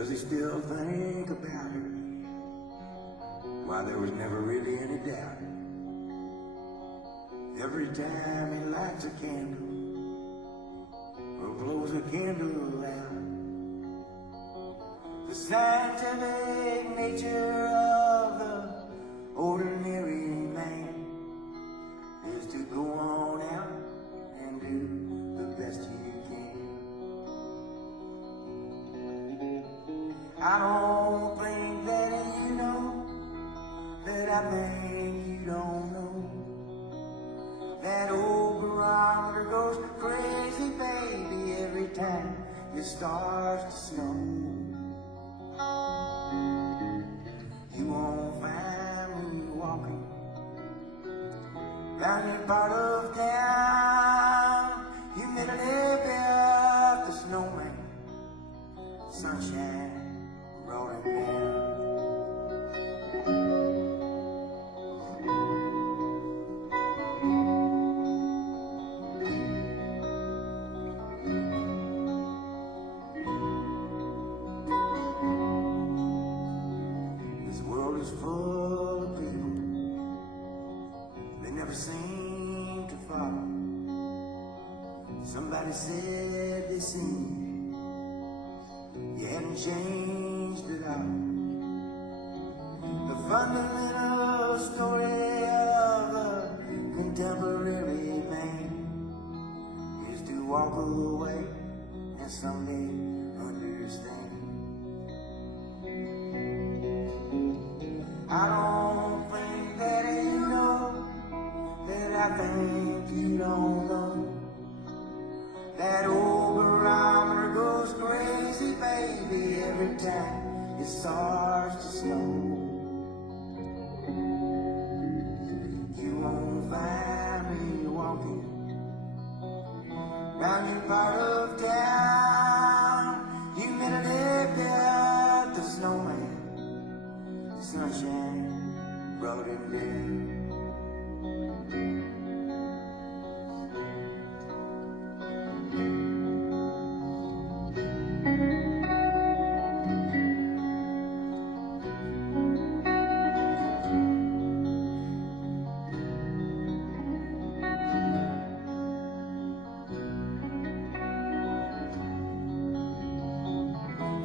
Does he still think about her? Why, there was never really any doubt. Every time he lights a candle or blows a candle out, the scientific nature of the ordinary man is to go on out and do the best you can. I don't think that you know that I think you don't know. That old barometer goes crazy, baby, every time it starts to snow. You won't find me walking down your part of town. Humidity built the snowman, sunshine brought him down. Full of people, they never seem to follow. Somebody said they seen you hadn't changed at all. The fundamental story of a contemporary man is to walk away and someday understand. I don't think that you know that I think you don't know. That old barometer goes crazy, baby, every time it starts to snow. You won't find me walking round your part of town. Humidity built the snowman, sunshine brought him down.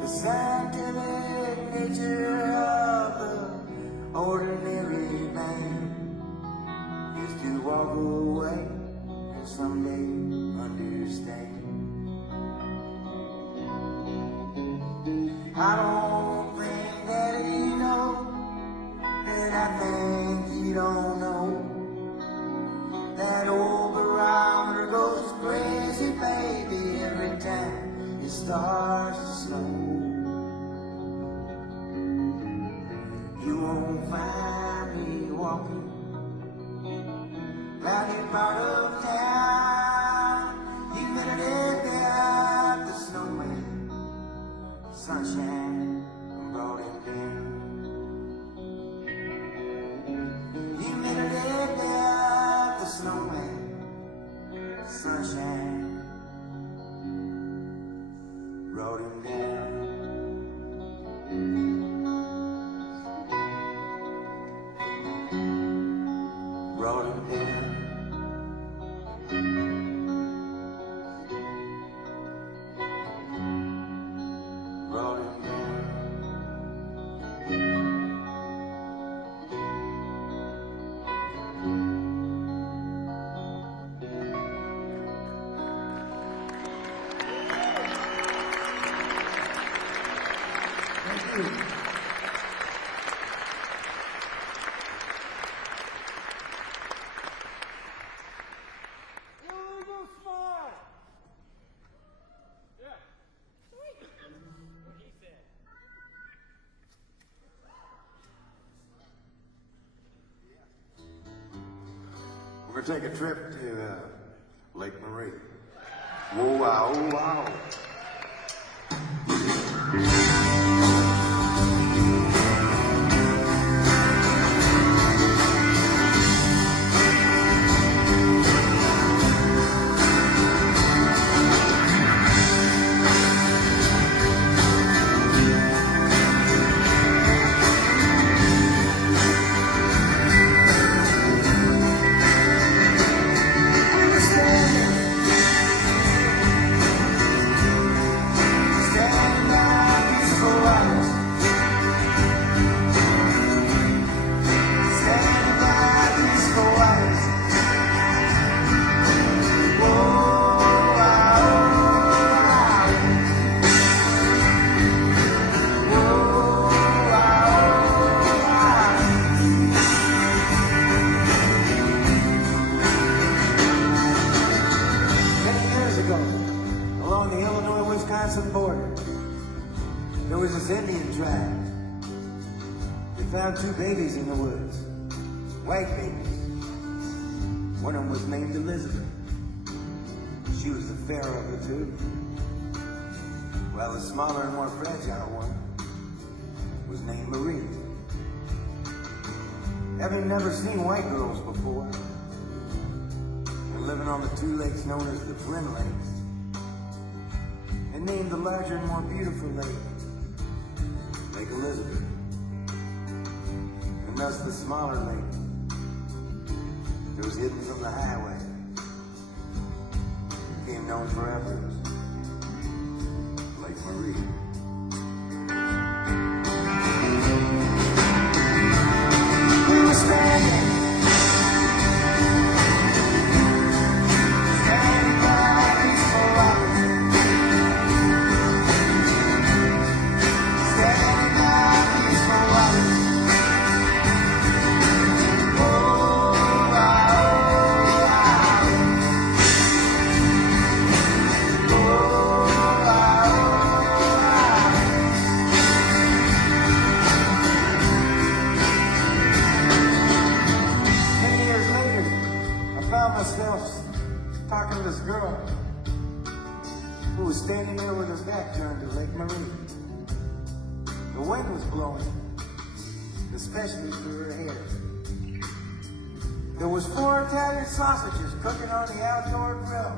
The scientific nature of the ordinary man is to walk away and someday understand. I don't think that you know that I think you don't know. That old barometer goes crazy, baby, every time it starts to snow. You won't find me walking round your part of town. Humidity got the snowman, sunshine brought him down. Humidity got the snowman, sunshine brought him down. Brought him down. Brought him down. Thank you. Illegal smile. Yeah. What he said. We're gonna take a trip to Lake Marie. Whoa, wow, oh, wow. along the Illinois-Wisconsin border, there was this Indian tribe. They found 2 babies in the woods, white babies. One of them was named Elizabeth. She was the fairer of the 2. While the smaller and more fragile one was named Marie. Having never seen white girls before, and living on the 2 lakes known as the Twin Lakes, and named the larger and more beautiful lake, Lake Elizabeth. And thus the smaller lake that was hidden from the highway became known forever as Lake Marie. We were standing by peaceful water. Standing by peaceful water. Oh, ah, oh, ah. Oh, ah, Many years later, I found myself talking to this girl who was standing there with her back turned to Lake Marie. The wind was blowing, especially through her hair. There was 4 Italian sausages cooking on the outdoor grill.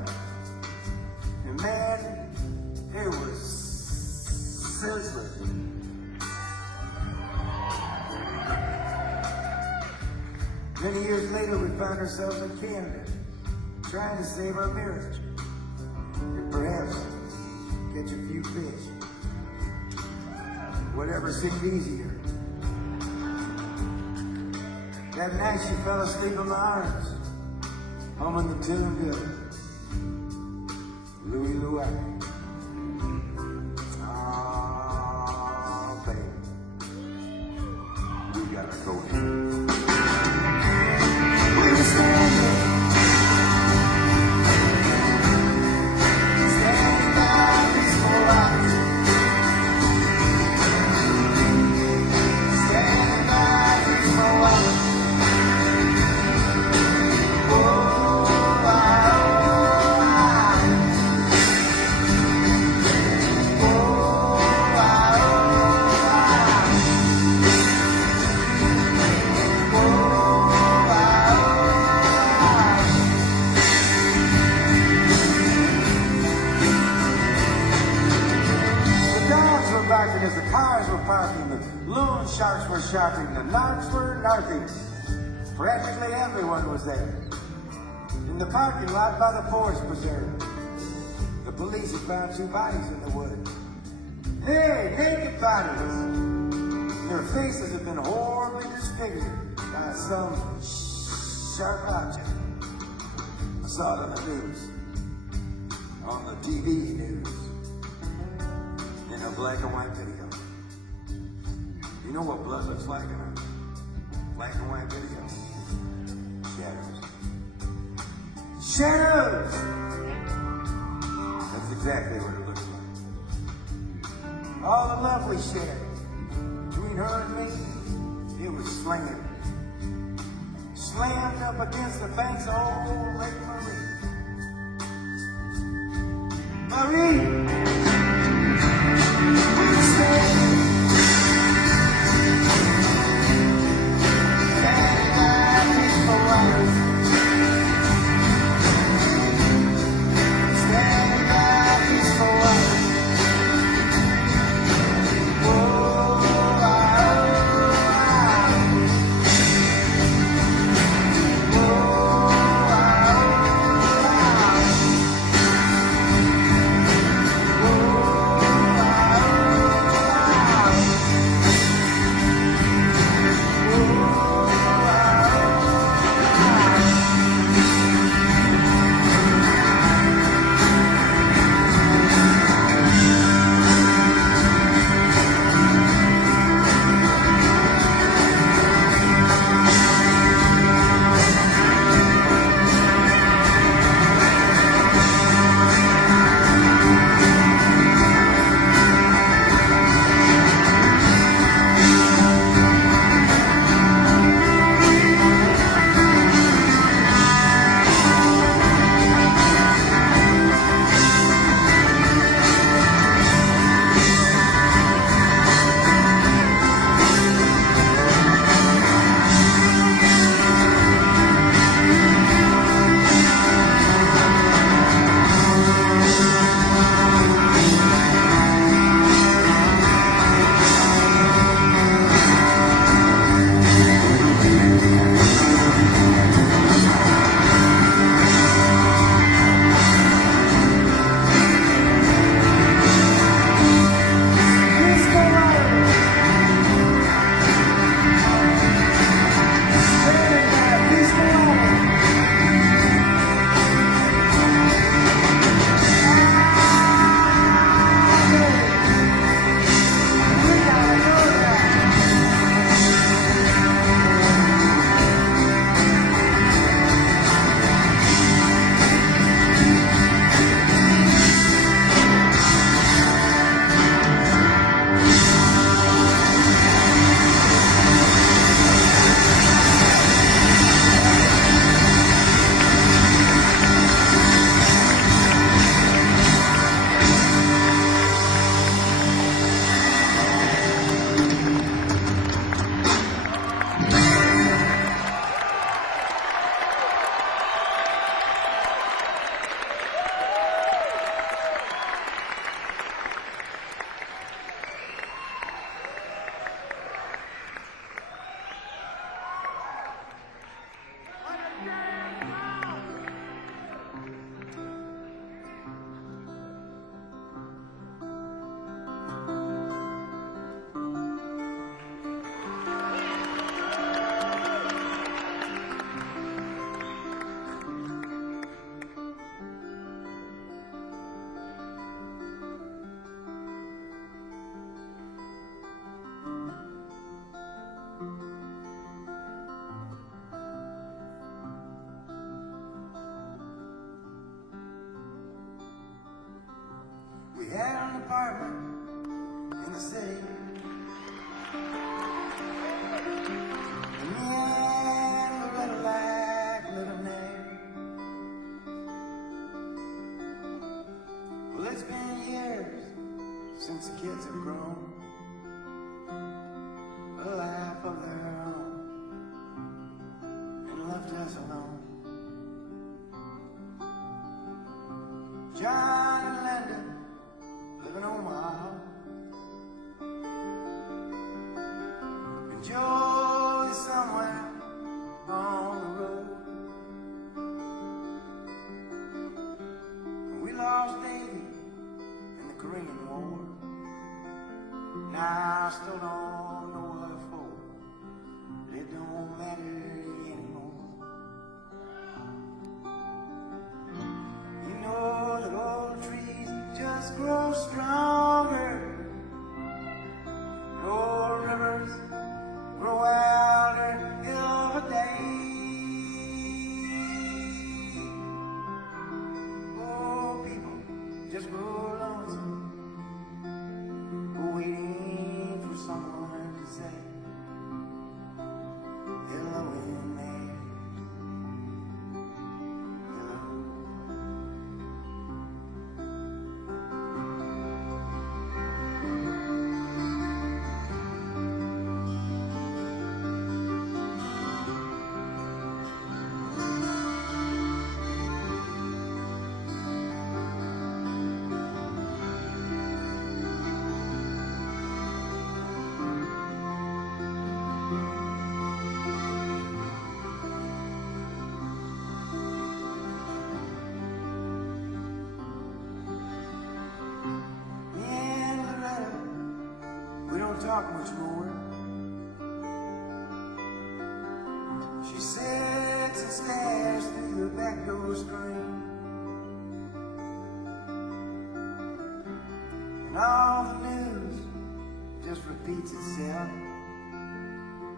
And man, it was sizzling. Many years later, we found ourselves in Canada, trying to save our marriage, and perhaps catch a few fish. Whatever seemed easier. That night, she fell asleep in my arms, humming the tune of Louie Louie. Oh, baby, we gotta go in. We were standing by peaceful water. Standing by peaceful water. Oh, ah, oh, ah. Oh, ah, oh, ah. The dogs were barking as the cars were parking, the loon sharks were sharking, the narcs were narking. Practically everyone was there. In the parking lot by the forest preserve, the police had found 2 bodies in the woods. Hey, naked bodies! Their faces had been horribly disfigured by some sharp object. I saw it on the news, on the TV news, in a black and white video. You know what blood looks like in a black and white video? Shadows. Shadows! That's exactly what it looks like. All the love we shared between her and me, it was slammed. Slammed up against the banks of old Lake Marie. Marie! We were standing by peaceful waters. Standing by peaceful waters. Oh, ah, oh, ah. Oh, ah, oh, ah. We had an apartment in the city. And me and Loretta like living there. Well, it's been years since the kids have grown a life of their own and left us alone. John and Linda live in Omaha, and Joe is somewhere on the road. And we lost Davy in the Korean War. Now I still don't know what for, but it don't matter anymore. You know that old trees just grow stronger, and old rivers grow wilder every day. Oh, people just grow lonesome, waiting for someone to say hello in there. Hello. Talk much more. She sits and stares through the back door screen, and all the news just repeats itself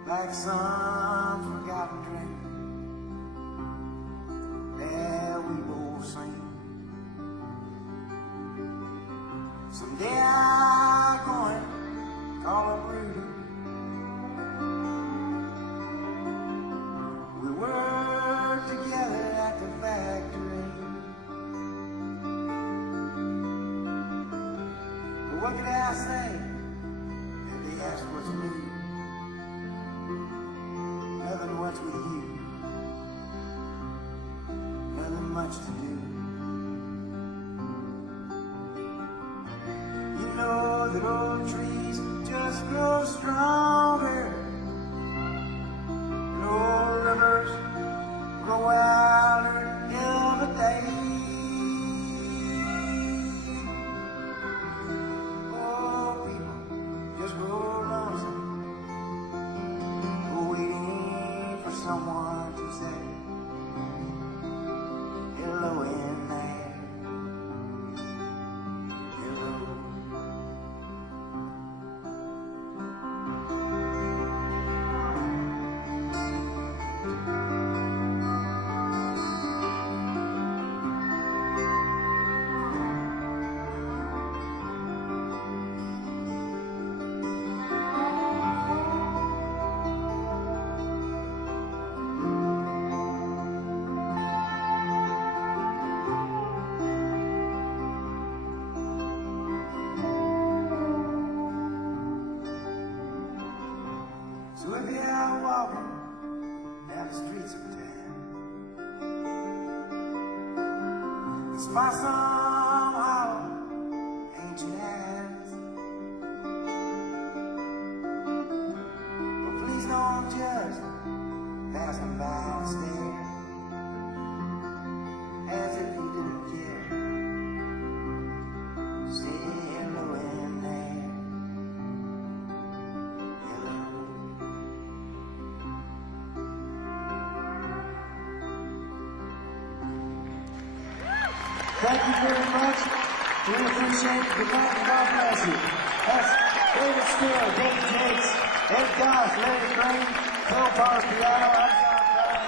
like some forgotten dream that we both seen. Someday I'm going call up Rudy. We worked together at the factory. But what could I say if they asked what's with you? Nothing much with you. Nothing much to do. You know that old trees just grow stronger, and old rivers grow wilder every day. Oh, people just grow lonesome, waiting for someone to say hello in there. Hello. So if you're walking down the streets of town, spot some hollow ancient hands, but please don't just pass them by and stare as if you didn't care. Say hello in there. Hello. Thank you very much. We appreciate the night. God bless you. That's David Steele, David Jacques, Ed Goss, Larry Prine, Phil Parlapiano, I'm Jacques.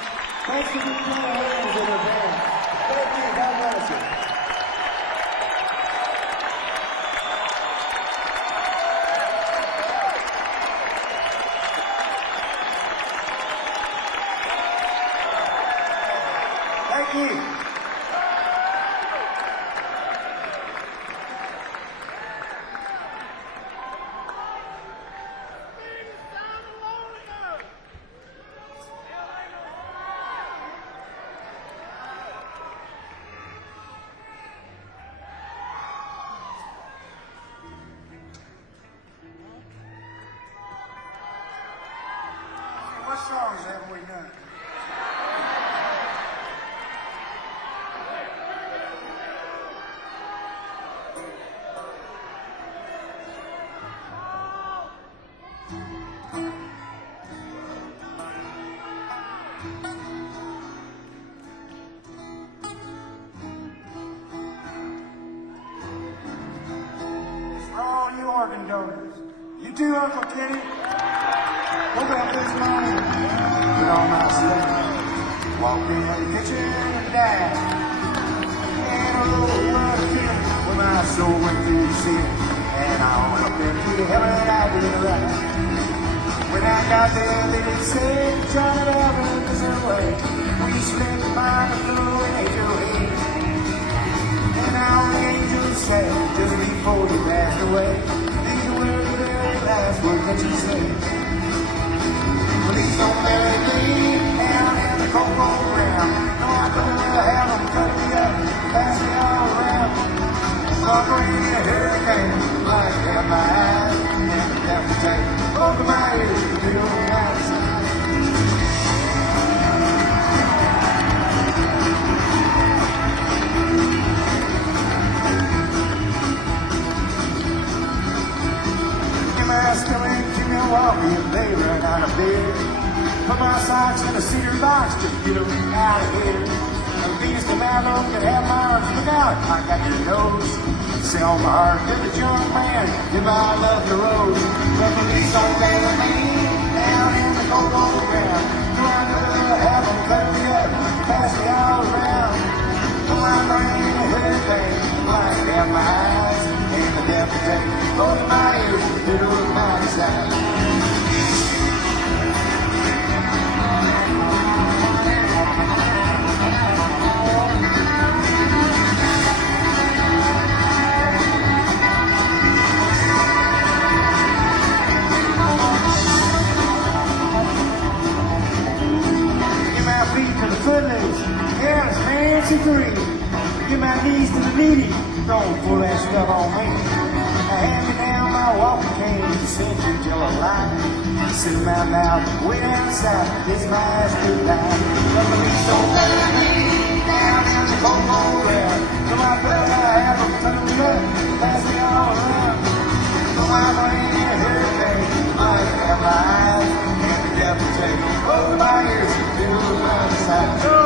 Thanks for being hands in the band. Thank you. God bless you. What songs have we done? Organ donors. You too, Uncle Kenny. Hope out this morning. Get on my sleigh. Walked in the kitchen and died. And a little what a feeling when my soul went through the ceiling. And I went up into heaven and I did right. When I got there, they did say, John and Evan is away. We spent the mind of blue and angel heat. And our angels said, just before you passed away, these were the very last words that you said. Please don't marry me down in the cold ground. No, I'm gonna have them cut me up, pass me all around. Conquering a hurricane, like at my eyes, and the devil take both of my ears to do outside. Coming to Milwaukee and they ran out of beer. Put my socks in a cedar box to get them out of here. The beast of Roanoke can have my arms. Look out, I got your nose. Sell my heart to the young man. Give my love to Rose. But the police don't bail me down in the cold old ground. Trying to have them cut me up, pass me all around. Well, I'm bringing a hurricane, like at my eyes. And the devil take both of my ears to the my side. Get my feet to the footloose, yeah, it's fancy green. Get my knees to the needy, don't pull that stuff on me. Hand me down my walking cane, the century till I lie. Sit my mouth way outside, this my ass goodbye. But the police don't let me down in the cold ground. So I better have them turn me up, pass me all around. So I'm in a hurricane, like have my eyes. And the devil take both of my ears to my side. Go!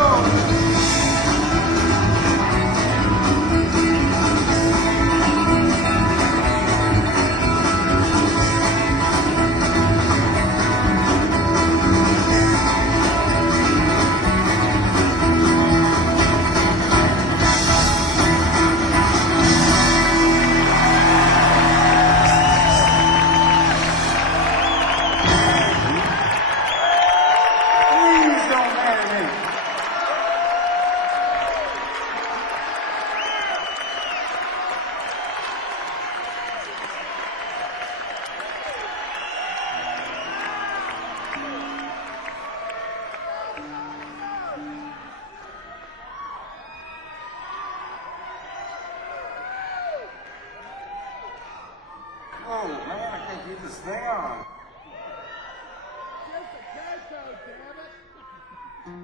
Oh, man, I can't keep this thing on. Just a cash out, damn it.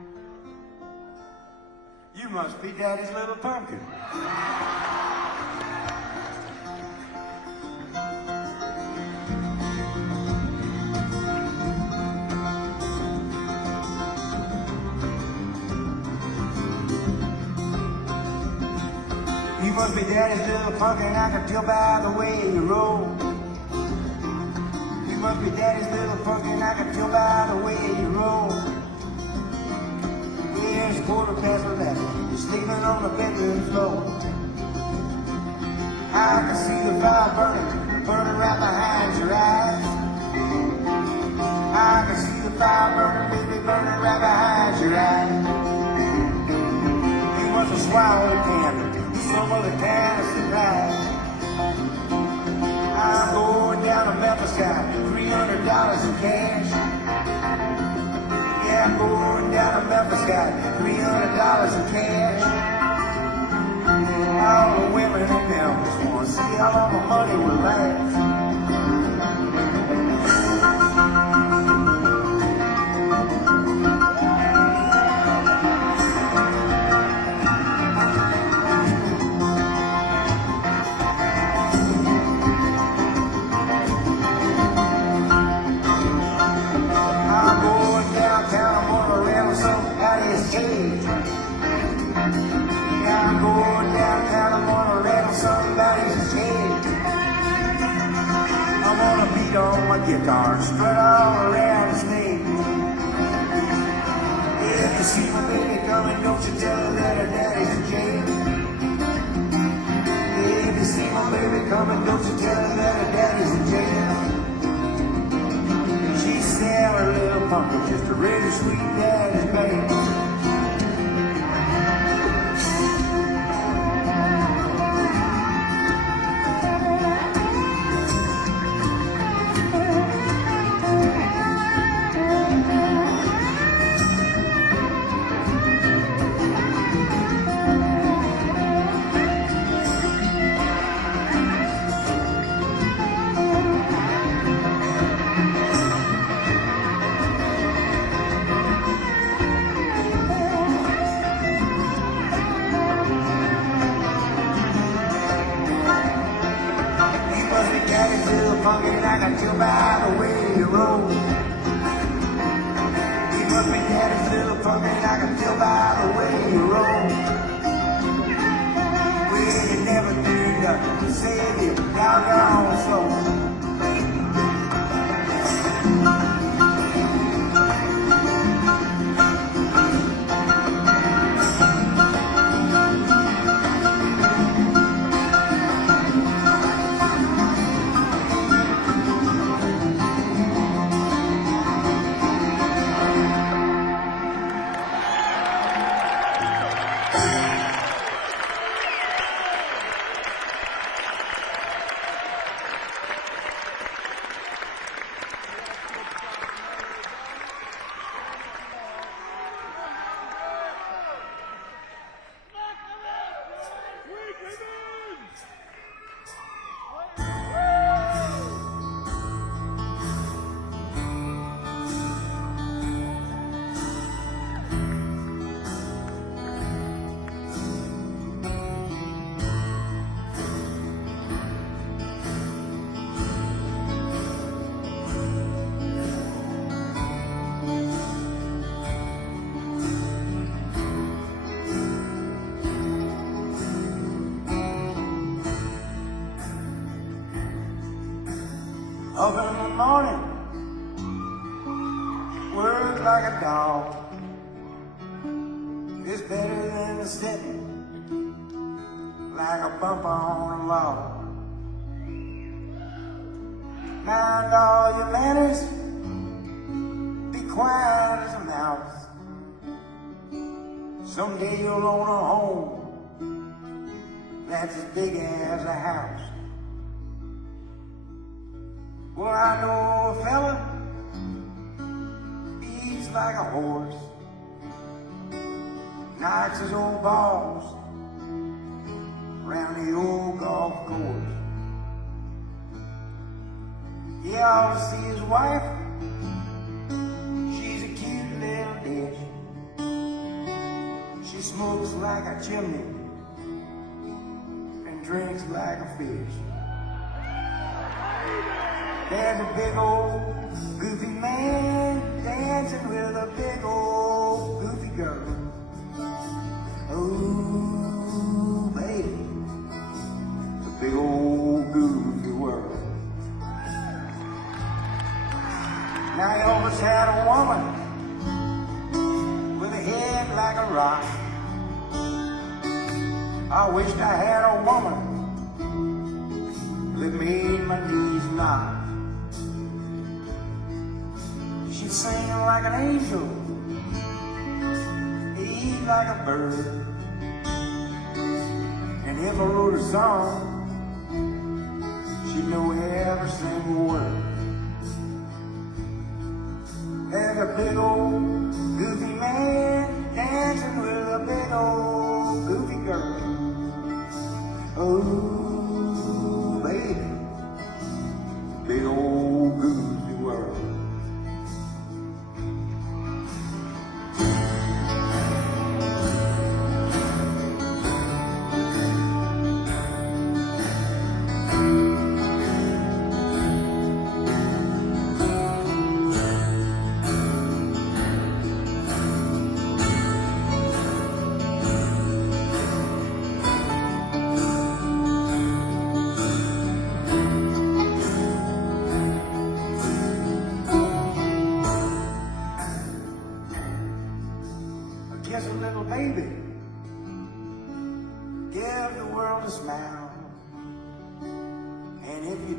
You must be Daddy's little pumpkin. You must be Daddy's little pumpkin, I can tell by the way you roll. You must be Daddy's little pumpkin, I can tell by the way you roll. Yeah, it's 11:15, you're sleeping on the bedroom floor. I can see the fire burning right behind your eyes. I can see the fire burning right behind your eyes. You must have swallowed a candle. Some other kind of surprise. I'm going down to Memphis, got $300 in cash. Yeah, I'm going down to Memphis, got $300 in cash. All the women in Memphis want to see how long the money will last. beat on my guitar, strut all around the stage. If you see my baby coming, don't you tell her that her daddy's in jail. If you see my baby coming, don't you tell her that her daddy's in jail. She's still a little punk with just a really sweet daddy's baby. Funky like I tell by the way you roll. You must be daddy's little funky like I tell by the way you roll. Well, you never do nothing to save your doggone soul. Up in the morning, work like a dog. It's better than sitting like a bump on a log. Mind all your manners, be quiet as a mouse. Someday you'll own a home that's as big as a house. Well, I know a fella, he's like a horse, knocks his old balls around the old golf course. You ought to see his wife, she's a cute little dish. She smokes like a chimney and drinks like a fish. There's a big old goofy man dancing with a big old goofy girl. Oh, baby, it's a big old goofy world. Now I always had a woman with a head like a rock. I wished I had a woman that made my knees knock. She'd sing like an angel, eat like a bird. And if I wrote a song, she'd know every single word. There's a big old goofy man dancing with a big old goofy girl. Oh, baby, big old goofy world.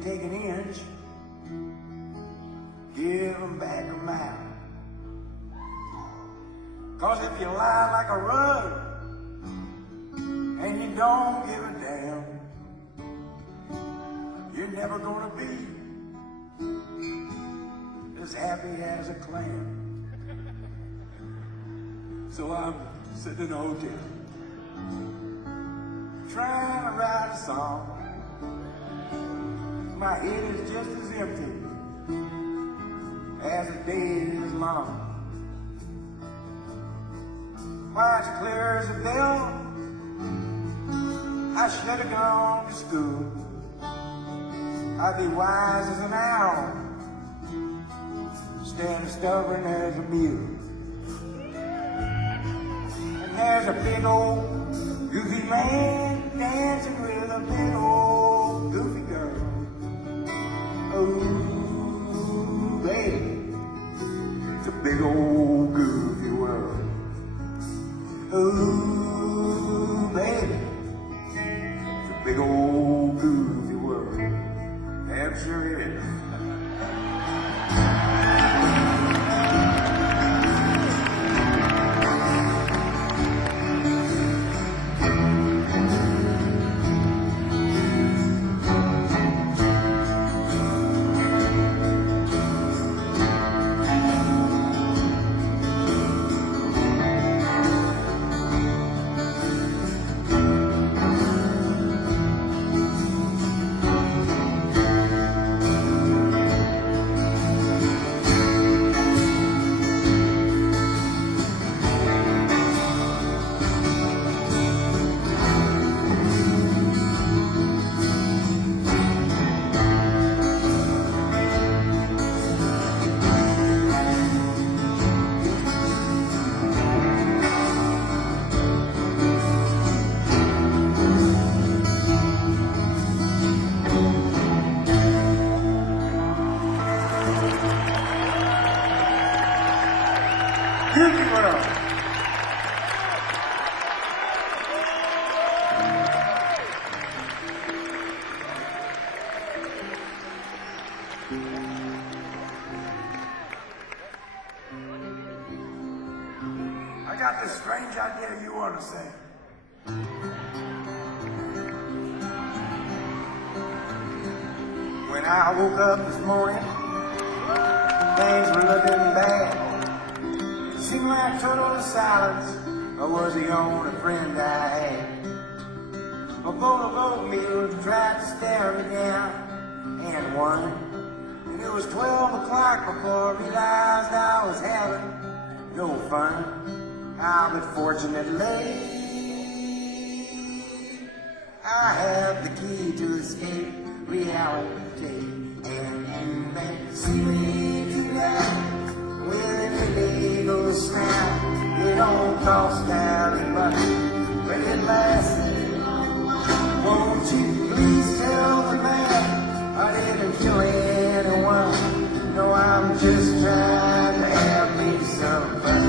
take an inch, give them back a mile. 'Cause if you lie like a rug and you don't give a damn, you're never gonna be as happy as a clam. So I'm sitting in a hotel, trying to write a song. My head is just as empty as the day is long. Why, it's clear as a bell, I should have gone to school. I'd be wise as an owl, stand stubborn as a mule. And there's a big old goofy man dancing with a big old goofy girl. Oh, baby, it's a big old goofy world. Oh, baby, it's a big old goofy world. Damn sure it is. I got this strange idea you want to say. When I woke up this morning, things were looking bad. It seemed like total silence was the only friend I had. A bowl of oatmeal tried to stare me down and won. And it was 12 o'clock before I realized I was having no fun. But fortunately, I have the key to escape reality. And you may see me tonight with an illegal snap. It don't cost very much, but it lasts. Won't you please tell the man I didn't kill anyone? No, I'm just trying to have me some fun.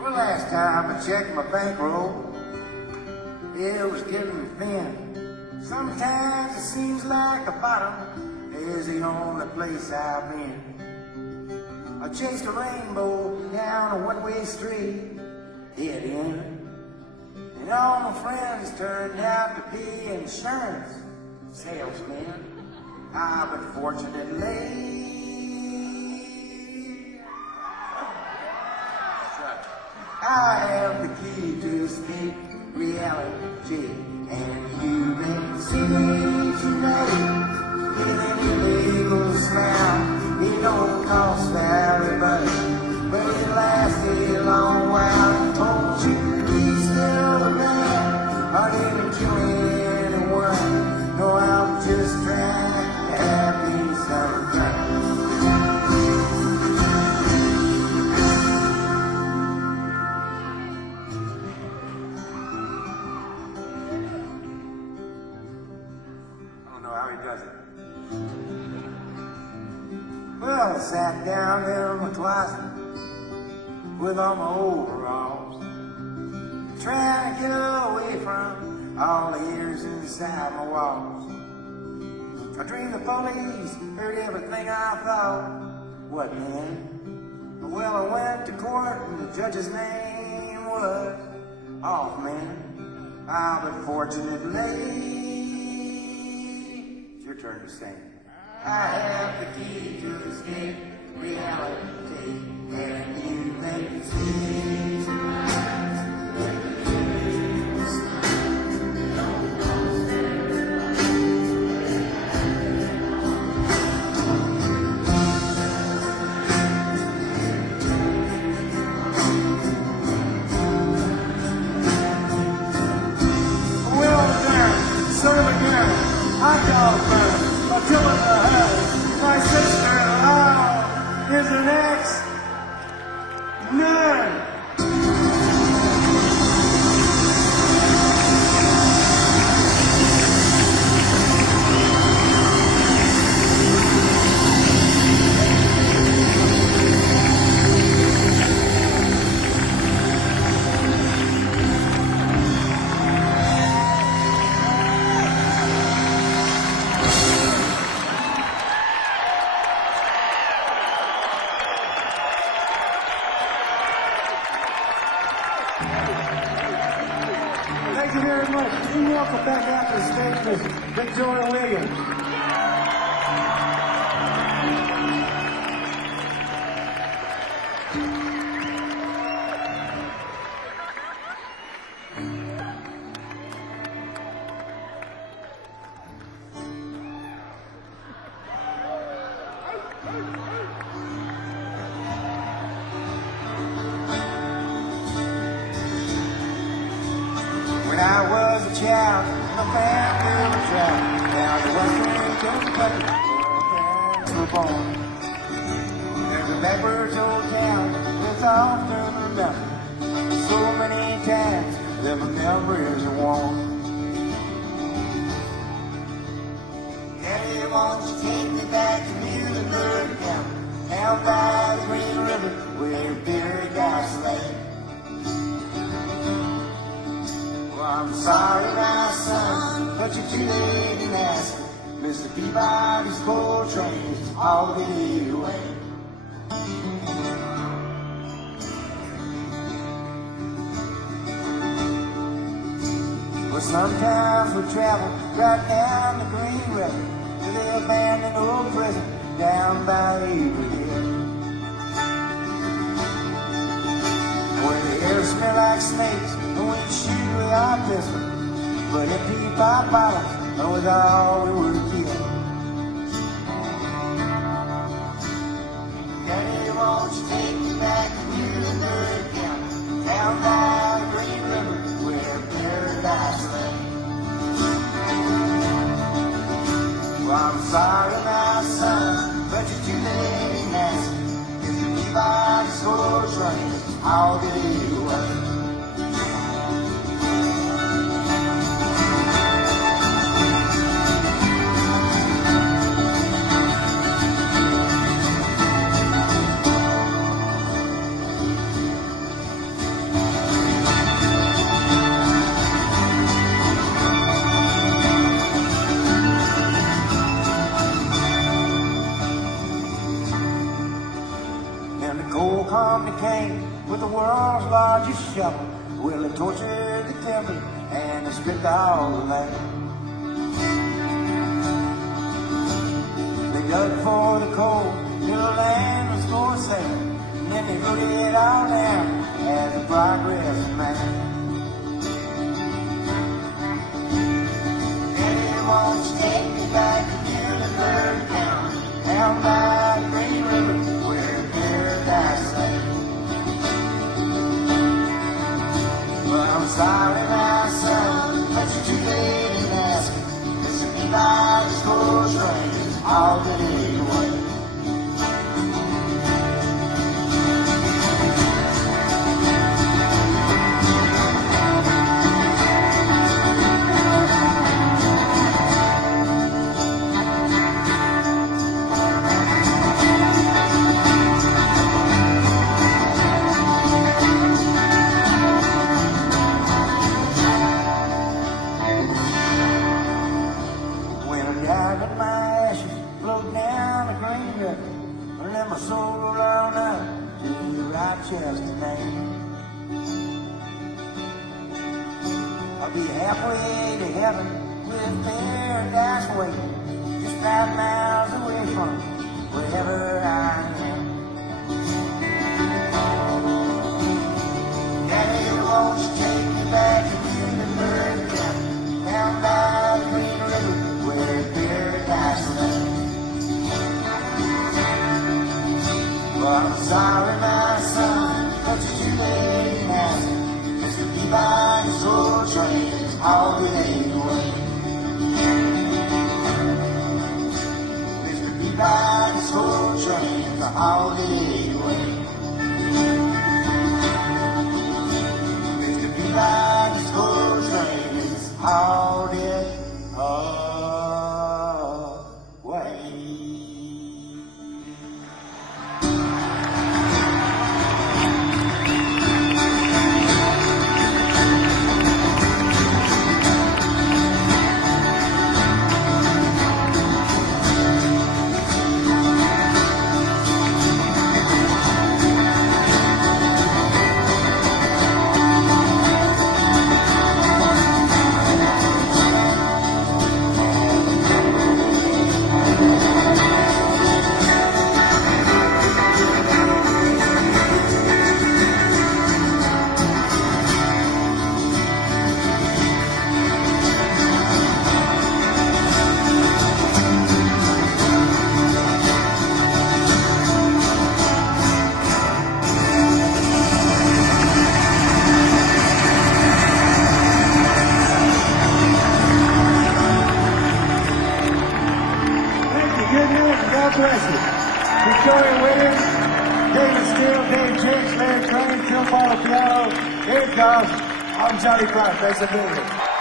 Well, last time I checked my bankroll, it was getting thin. Sometimes it seems like the bottom is the only place I've been. I chased a rainbow down a one-way street, hit in, and all my friends turned out to be insurance salesmen. But fortunately, I have the key to escape reality, and you may see me tonight with an illegal smile. It don't cost very much, but it lasts a long while. Won't you please tell the man I didn't kill anyone? No, I'm just trying to have me some fun. sat down in my closet with all my overalls, trying to get away from all the ears inside my walls. I dreamed the police heard everything I thought. What then? Well, I went to court and the judge's name was Hoffman. Ah, but fortunately, it's your turn to sing. I have the key to escape reality, and you make me see. Hot dog burn, a kill in the head. My sister-in-law is an ex-nun. Thank you very much. We welcome back after the stage Miss Victoria Williams. When I was a child, my family was traveling down to Western Kentucky where my parents were born. There's a backwards old town that's often remembered so many times that my memories are worn. Daddy, won't you take me back to Muhlenberg County, down by the Green River where buried Goss lay. I'm sorry, my son, but you're too late in asking. Mr. Peabody's coal train's all the way away. Well, sometimes we travel right down the Green River to the abandoned old prison down by Abraham, where the air smell like snakes and we shoot with our pistol, but empty pop bottles was all we were to kill. Daddy, won't you take me back to Muhlenberg County, down by the Green River where paradise lay? Well, I'm sorry, my son, but you're too late in asking. If the Peabody's coal train all the way away. Company came with the world's largest shovel. Well, they tortured the timber and they stripped all the land. They dug for the coal till the land was for sale, and then they wrote it all down as a progress map. Daddy, won't you take me back to Muhlenberg County, down by the Green River where paradise lay? Well, I'm sorry, my son, but you're too late in asking. Mr. Peabody's coal train all the day away. roll on up to Rochester, Maine. I'll be halfway to heaven with paradise waiting, just 5 miles away from wherever I am. Daddy, won't you take me back to Humidity, down by the Green River where paradise lay? Well, I'm sorry, my son, but you're too late now. Just to be by this old train all the day away. Just to be by this old train all the day away. Just to be by this old train all the way. God bless you. Victoria Williams, David Steele, Dave Jacques, Larry Prine, Parlapiano, Dave Goss. I'm Johnny Prine. Thanks for being here.